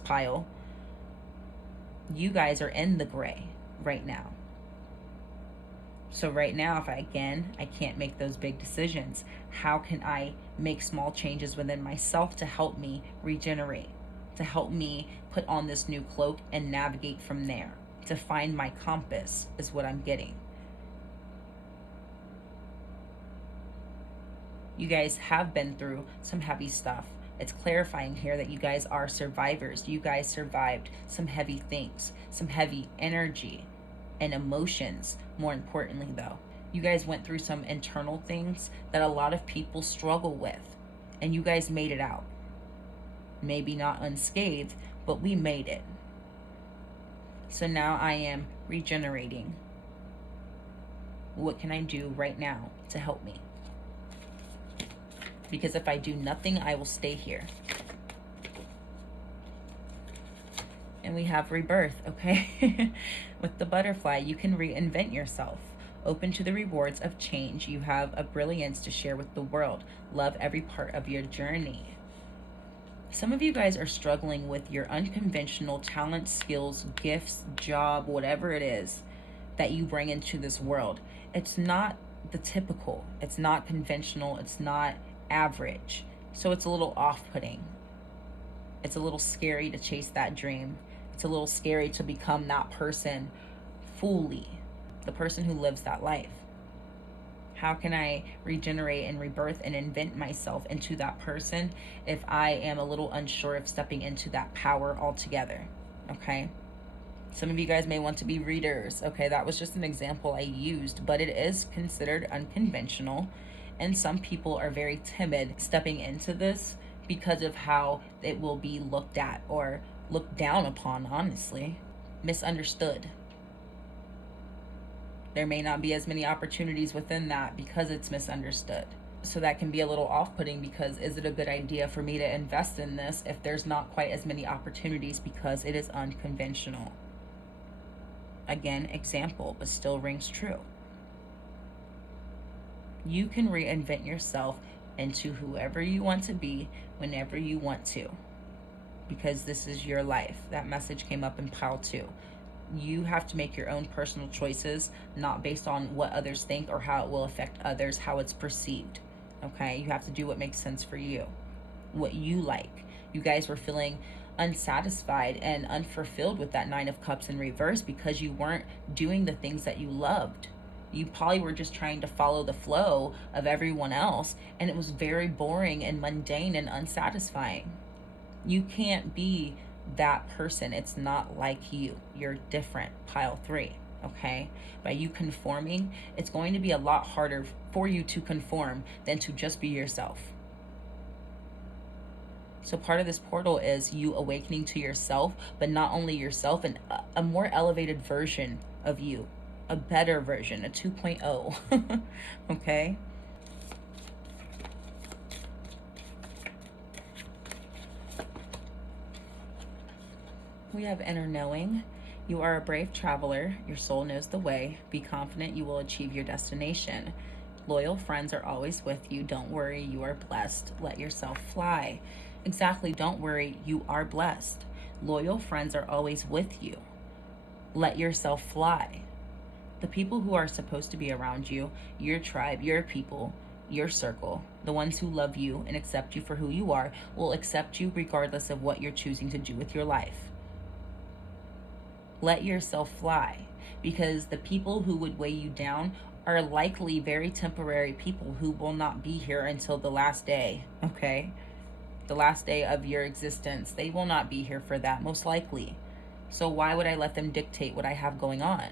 pile. You guys are in the gray right now. So right now, if I can't make those big decisions. How can I make small changes within myself to help me regenerate, to help me put on this new cloak and navigate from there, to find my compass is what I'm getting. You guys have been through some heavy stuff. It's clarifying here that you guys are survivors. You guys survived some heavy things, some heavy energy and emotions, more importantly though. You guys went through some internal things that a lot of people struggle with, and you guys made it out. Maybe not unscathed, but we made it. So now I am regenerating. What can I do right now to help me? Because if I do nothing, I will stay here. And we have rebirth, okay? With the butterfly, you can reinvent yourself. Open to the rewards of change. You have a brilliance to share with the world. Love every part of your journey. Some of you guys are struggling with your unconventional talents, skills, gifts, job, whatever it is that you bring into this world. It's not the typical. It's not conventional. It's not average. So it's a little off-putting. It's a little scary to chase that dream. It's a little scary to become that person fully, the person who lives that life. How can I regenerate and rebirth and invent myself into that person if I am a little unsure of stepping into that power altogether? Okay. Some of you guys may want to be readers. Okay, that was just an example I used, but it is considered unconventional. And some people are very timid stepping into this because of how it will be looked at or looked down upon, honestly. Misunderstood. There may not be as many opportunities within that because it's misunderstood. So that can be a little off-putting, because is it a good idea for me to invest in this if there's not quite as many opportunities because it is unconventional? Again, example, but still rings true. You can reinvent yourself into whoever you want to be whenever you want to, because this is your life. That message came up in pile 2. You have to make your own personal choices, not based on what others think or how it will affect others, how it's perceived. Okay, you have to do what makes sense for you, what you like. You guys were feeling unsatisfied and unfulfilled with that 9 of Cups in reverse because you weren't doing the things that you loved. You probably were just trying to follow the flow of everyone else, and it was very boring and mundane and unsatisfying. You can't be that person. It's not like you. You're different. Pile 3. Okay, by you conforming, it's going to be a lot harder for you to conform than to just be yourself. So part of this portal is you awakening to yourself, but not only yourself, and a more elevated version of you, a better version, a 2.0. Okay. We have inner knowing. You are a brave traveler. Your soul knows the way. Be confident you will achieve your destination. Loyal friends are always with you. Don't worry, you are blessed. Let yourself fly. Exactly, don't worry, you are blessed. Loyal friends are always with you. Let yourself fly. The people who are supposed to be around you, your tribe, your people, your circle, the ones who love you and accept you for who you are, will accept you regardless of what you're choosing to do with your life. Let yourself fly, because the people who would weigh you down are likely very temporary people who will not be here until the last day, okay? The last day of your existence. They will not be here for that, most likely. So why would I let them dictate what I have going on?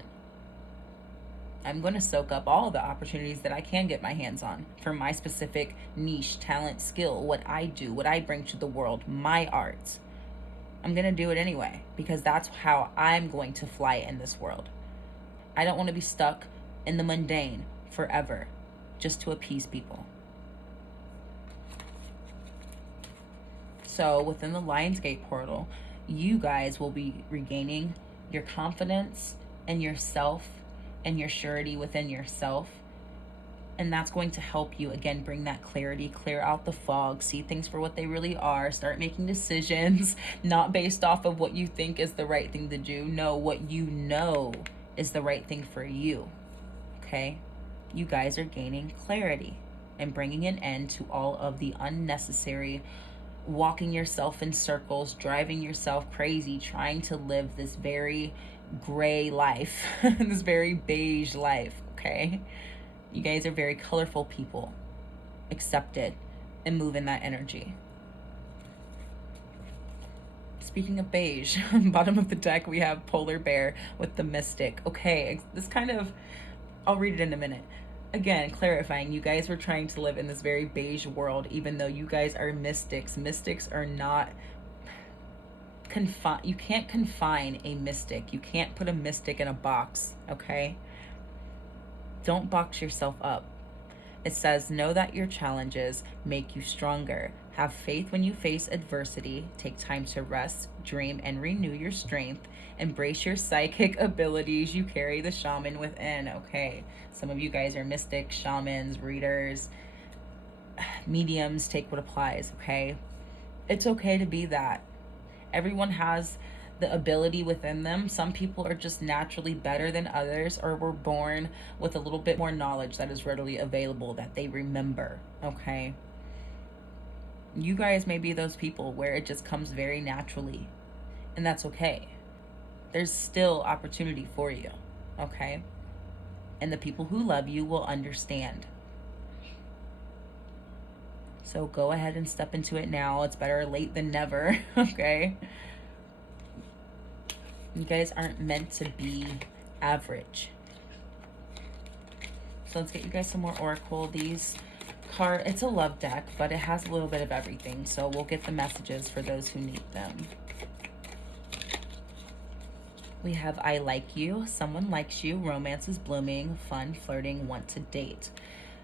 I'm going to soak up all the opportunities that I can get my hands on for my specific niche, talent, skill, what I do, what I bring to the world, my art. I'm going to do it anyway, because that's how I'm going to fly in this world. I don't want to be stuck in the mundane forever just to appease people. So within the Lionsgate portal, you guys will be regaining your confidence and yourself and your surety within yourself. And that's going to help you, again, bring that clarity, clear out the fog, see things for what they really are, start making decisions, not based off of what you think is the right thing to do. No, what you know is the right thing for you, okay? You guys are gaining clarity and bringing an end to all of the unnecessary walking yourself in circles, driving yourself crazy, trying to live this very gray life, this very beige life, okay? You guys are very colorful people, accept it, and move in that energy. Speaking of beige, on the bottom of the deck, we have polar bear with the mystic. Okay, this kind of, I'll read it in a minute. Again, clarifying, you guys were trying to live in this very beige world, even though you guys are mystics. Mystics are not confined. You can't confine a mystic. You can't put a mystic in a box, okay? Don't box yourself up. It says, know that your challenges make you stronger. Have faith when you face adversity. Take time to rest, dream, and renew your strength. Embrace your psychic abilities. You carry the shaman within. Okay, some of you guys are mystics, shamans, readers, mediums. Take what applies, okay? It's okay to be that. Everyone has the ability within them. Some people are just naturally better than others, or were born with a little bit more knowledge that is readily available that they remember, okay? You guys may be those people where it just comes very naturally, and that's okay. There's still opportunity for you, okay? And the people who love you will understand. So go ahead and step into it now. It's better late than never, okay? You guys aren't meant to be average. So let's get you guys some more oracle. These cards, it's a love deck, but it has a little bit of everything. So we'll get the messages for those who need them. We have I like you, someone likes you, romance is blooming, fun, flirting, want to date.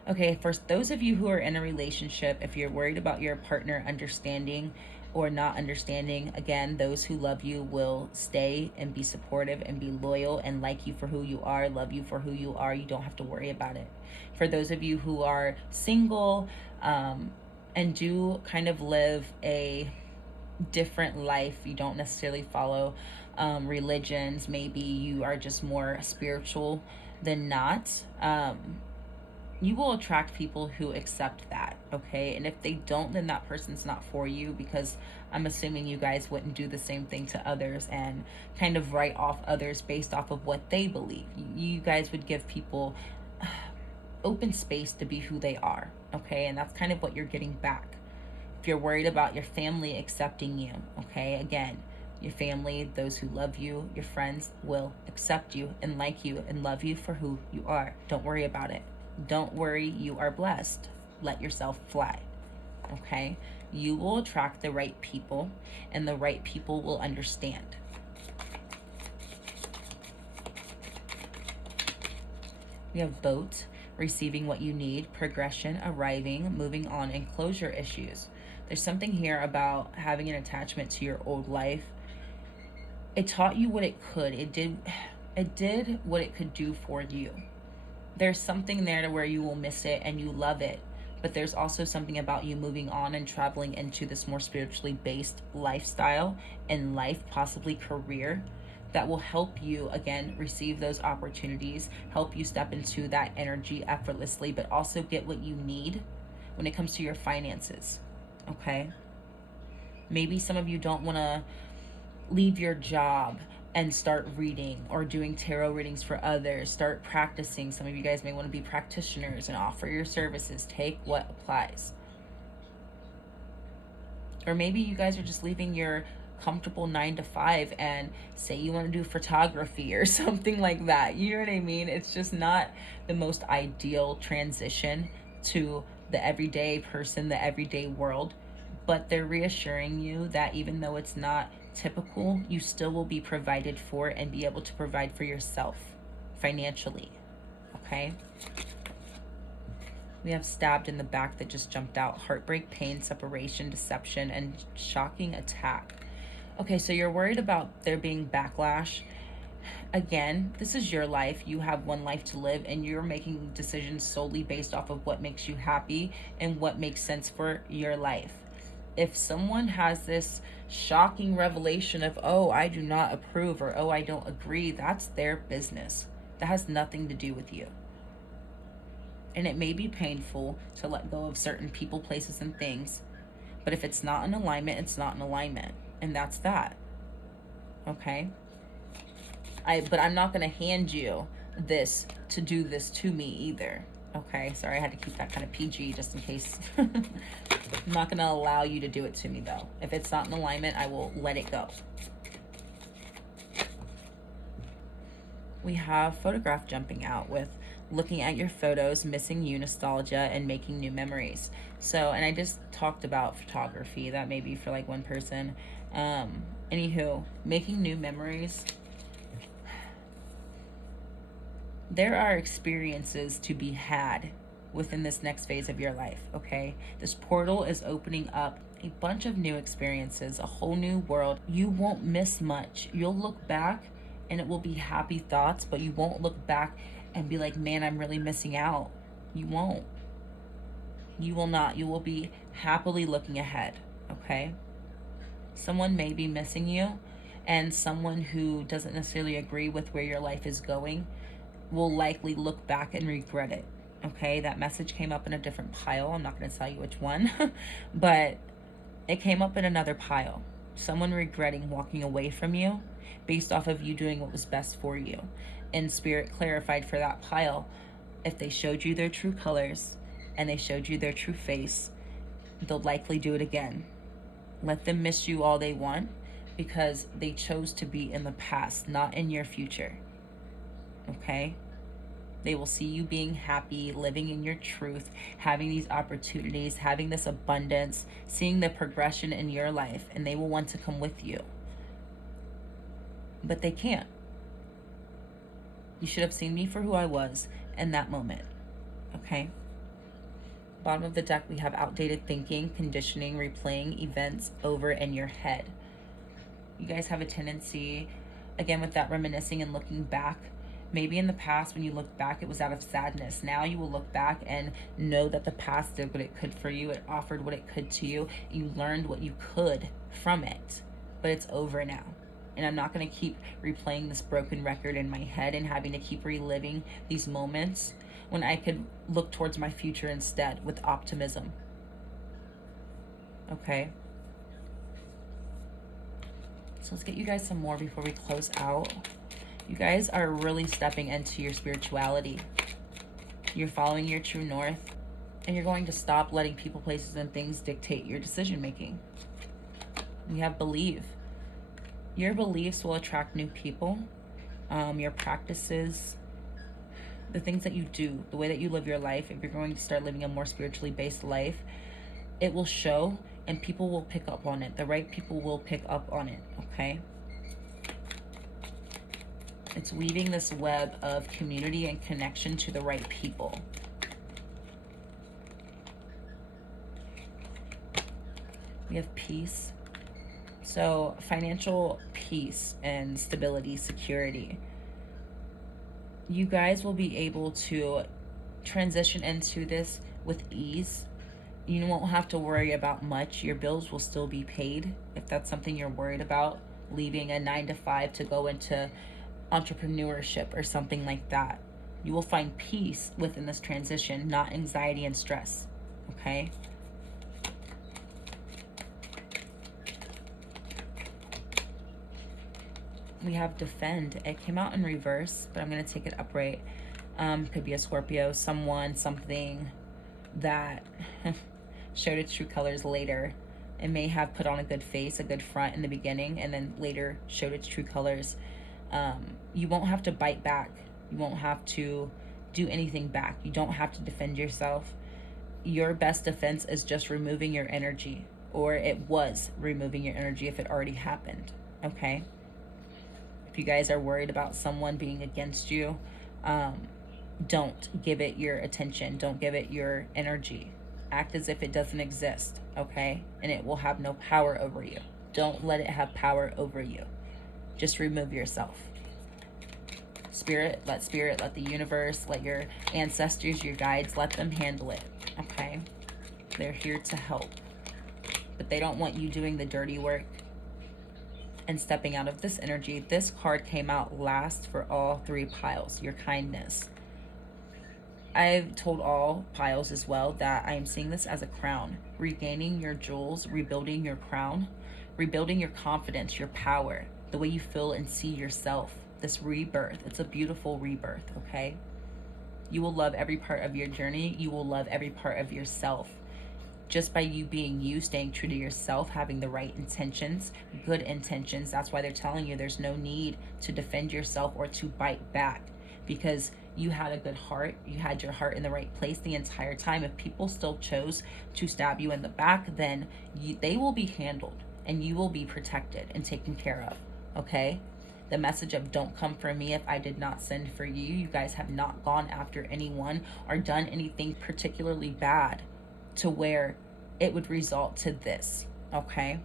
Okay, for those of you who are in a relationship, if you're worried about your partner understanding or not understanding, again, those who love you will stay and be supportive and be loyal and like you for who you are, love you for who you are. You don't have to worry about it. For those of you who are single and do kind of live a different life, you don't necessarily follow religions, maybe you are just more spiritual than not, you will attract people who accept that, okay? And if they don't, then that person's not for you, because I'm assuming you guys wouldn't do the same thing to others and kind of write off others based off of what they believe. You guys would give people open space to be who they are, okay? And that's kind of what you're getting back. If you're worried about your family accepting you, okay? Again, your family, those who love you, your friends will accept you and like you and love you for who you are. Don't worry about it. Don't worry, you are blessed. Let yourself fly, okay? You will attract the right people, and the right people will understand. We have boat, receiving what you need, progression, arriving, moving on, and closure issues. There's something here about having an attachment to your old life. It taught you what it could. It did what it could do for you. There's something there to where you will miss it and you love it, but there's also something about you moving on and traveling into this more spiritually based lifestyle and life, possibly career, that will help you, again, receive those opportunities, help you step into that energy effortlessly, but also get what you need when it comes to your finances, okay? Maybe some of you don't want to leave your job and start reading or doing tarot readings for others. Start practicing. Some of you guys may want to be practitioners and offer your services. Take what applies. Or maybe you guys are just leaving your comfortable 9-to-5 and say you want to do photography or something like that. You know what I mean? It's just not the most ideal transition to the everyday person, the everyday world. But they're reassuring you that even though it's not typical, you still will be provided for and be able to provide for yourself financially, okay? We have stabbed in the back that just jumped out. Heartbreak, pain, separation, deception, and shocking attack. Okay, so you're worried about there being backlash. Again, this is your life. You have one life to live, and you're making decisions solely based off of what makes you happy and what makes sense for your life. If someone has this shocking revelation of, oh, I do not approve, or oh, I don't agree, that's their business. That has nothing to do with you. And it may be painful to let go of certain people, places, and things, but if it's not in alignment, it's not in alignment. And that's that, okay? But I'm not gonna hand you this to do this to me either, Okay, sorry, I had to keep that kind of PG just in case. I'm not going to allow you to do it to me, though. If it's not in alignment, I will let it go. We have photograph jumping out with looking at your photos, missing you, nostalgia, and making new memories. So, and I just talked about photography. That may be for like one person. Anywho, making new memories. There are experiences to be had within this next phase of your life, okay? This portal is opening up a bunch of new experiences, a whole new world. You won't miss much. You'll look back and it will be happy thoughts, but you won't look back and be like, man, I'm really missing out. You won't. You will not. You will be happily looking ahead, okay? Someone may be missing you, and someone who doesn't necessarily agree with where your life is going will likely look back and regret it, okay? That message came up in a different pile. I'm not going to tell you which one, but it came up in another pile. Someone regretting walking away from you based off of you doing what was best for you. And Spirit clarified for that pile, if they showed you their true colors and they showed you their true face, they'll likely do it again. Let them miss you all they want, because they chose to be in the past, not in your future. Okay? They will see you being happy, living in your truth, having these opportunities, having this abundance, seeing the progression in your life, and they will want to come with you. But they can't. You should have seen me for who I was in that moment. Okay? Bottom of the deck, we have outdated thinking, conditioning, replaying events over in your head. You guys have a tendency, again, with that reminiscing and looking back. Maybe in the past, when you look back, it was out of sadness. Now you will look back and know that the past did what it could for you. It offered what it could to you. You learned what you could from it, but it's over now. And I'm not going to keep replaying this broken record in my head and having to keep reliving these moments when I could look towards my future instead with optimism. Okay? So let's get you guys some more before we close out. You guys are really stepping into your spirituality. You're following your true north, and you're going to stop letting people, places, and things dictate your decision making. We have believe. Your beliefs will attract new people. Your practices, the things that you do, the way that you live your life, if you're going to start living a more spiritually based life, it will show, and people will pick up on it. The right people will pick up on it, okay? It's weaving this web of community and connection to the right people. We have peace. So financial peace and stability, security. You guys will be able to transition into this with ease. You won't have to worry about much. Your bills will still be paid if that's something you're worried about, leaving a 9-to-5 to go into entrepreneurship or something like that. You will find peace within this transition, not anxiety and stress, okay? We have defend. It came out in reverse, but I'm going to take it upright. Could be a Scorpio, someone, something that showed its true colors later. It may have put on a good face, a good front in the beginning, and then later showed its true colors. You won't have to bite back. You won't have to do anything back. You don't have to defend yourself. Your best defense is just removing your energy, or it was removing your energy if it already happened, okay? If you guys are worried about someone being against you, don't give it your attention. Don't give it your energy. Act as if it doesn't exist, okay? And it will have no power over you. Don't let it have power over you. Just remove yourself. Spirit, let the universe, let your ancestors, your guides, let them handle it, okay? They're here to help. But they don't want you doing the dirty work and stepping out of this energy. This card came out last for all three piles, your kindness. I've told all piles as well that I am seeing this as a crown. Regaining your jewels, rebuilding your crown, rebuilding your confidence, your power, the way you feel and see yourself. This rebirth, it's a beautiful rebirth, okay? You will love every part of your journey. You will love every part of yourself. Just by you being you, staying true to yourself, having the right intentions, good intentions. That's why they're telling you there's no need to defend yourself or to bite back, because you had a good heart. You had your heart in the right place the entire time. If people still chose to stab you in the back, then they will be handled and you will be protected and taken care of, okay? The message of don't come for me if I did not send for you. You guys have not gone after anyone or done anything particularly bad to where it would result to this, okay?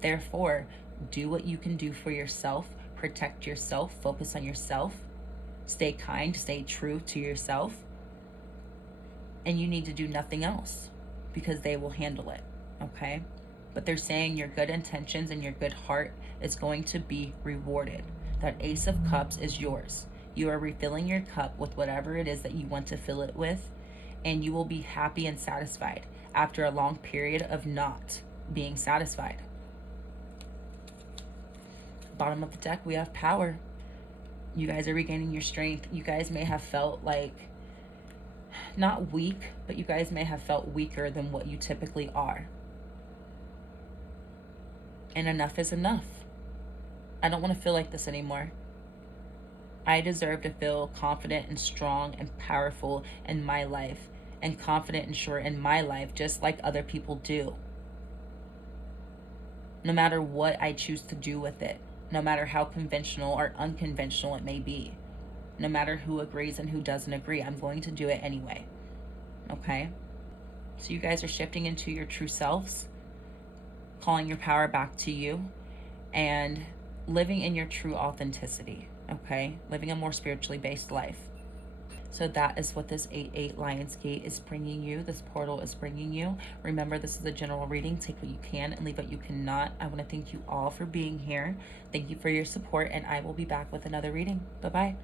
Therefore, do what you can do for yourself, protect yourself, focus on yourself, stay kind, stay true to yourself, and you need to do nothing else because they will handle it, okay? But they're saying your good intentions and your good heart is going to be rewarded. That Ace of Cups is yours. You are refilling your cup with whatever it is that you want to fill it with, and you will be happy and satisfied after a long period of not being satisfied. Bottom of the deck, we have power. You guys are regaining your strength. You guys may have felt like, not weak, but you guys may have felt weaker than what you typically are. And enough is enough. I don't want to feel like this anymore. I deserve to feel confident and strong and powerful in my life, and confident and sure in my life, just like other people do. No matter what I choose to do with it, no matter how conventional or unconventional it may be, no matter who agrees and who doesn't agree, I'm going to do it anyway, okay? So you guys are shifting into your true selves, calling your power back to you, and living in your true authenticity, okay? Living a more spiritually based life. So that is what this 8-8 Lion's Gate is bringing you. This portal is bringing you. Remember, this is a general reading. Take what you can and leave what you cannot. I want to thank you all for being here. Thank you for your support, and I will be back with another reading. Bye-bye.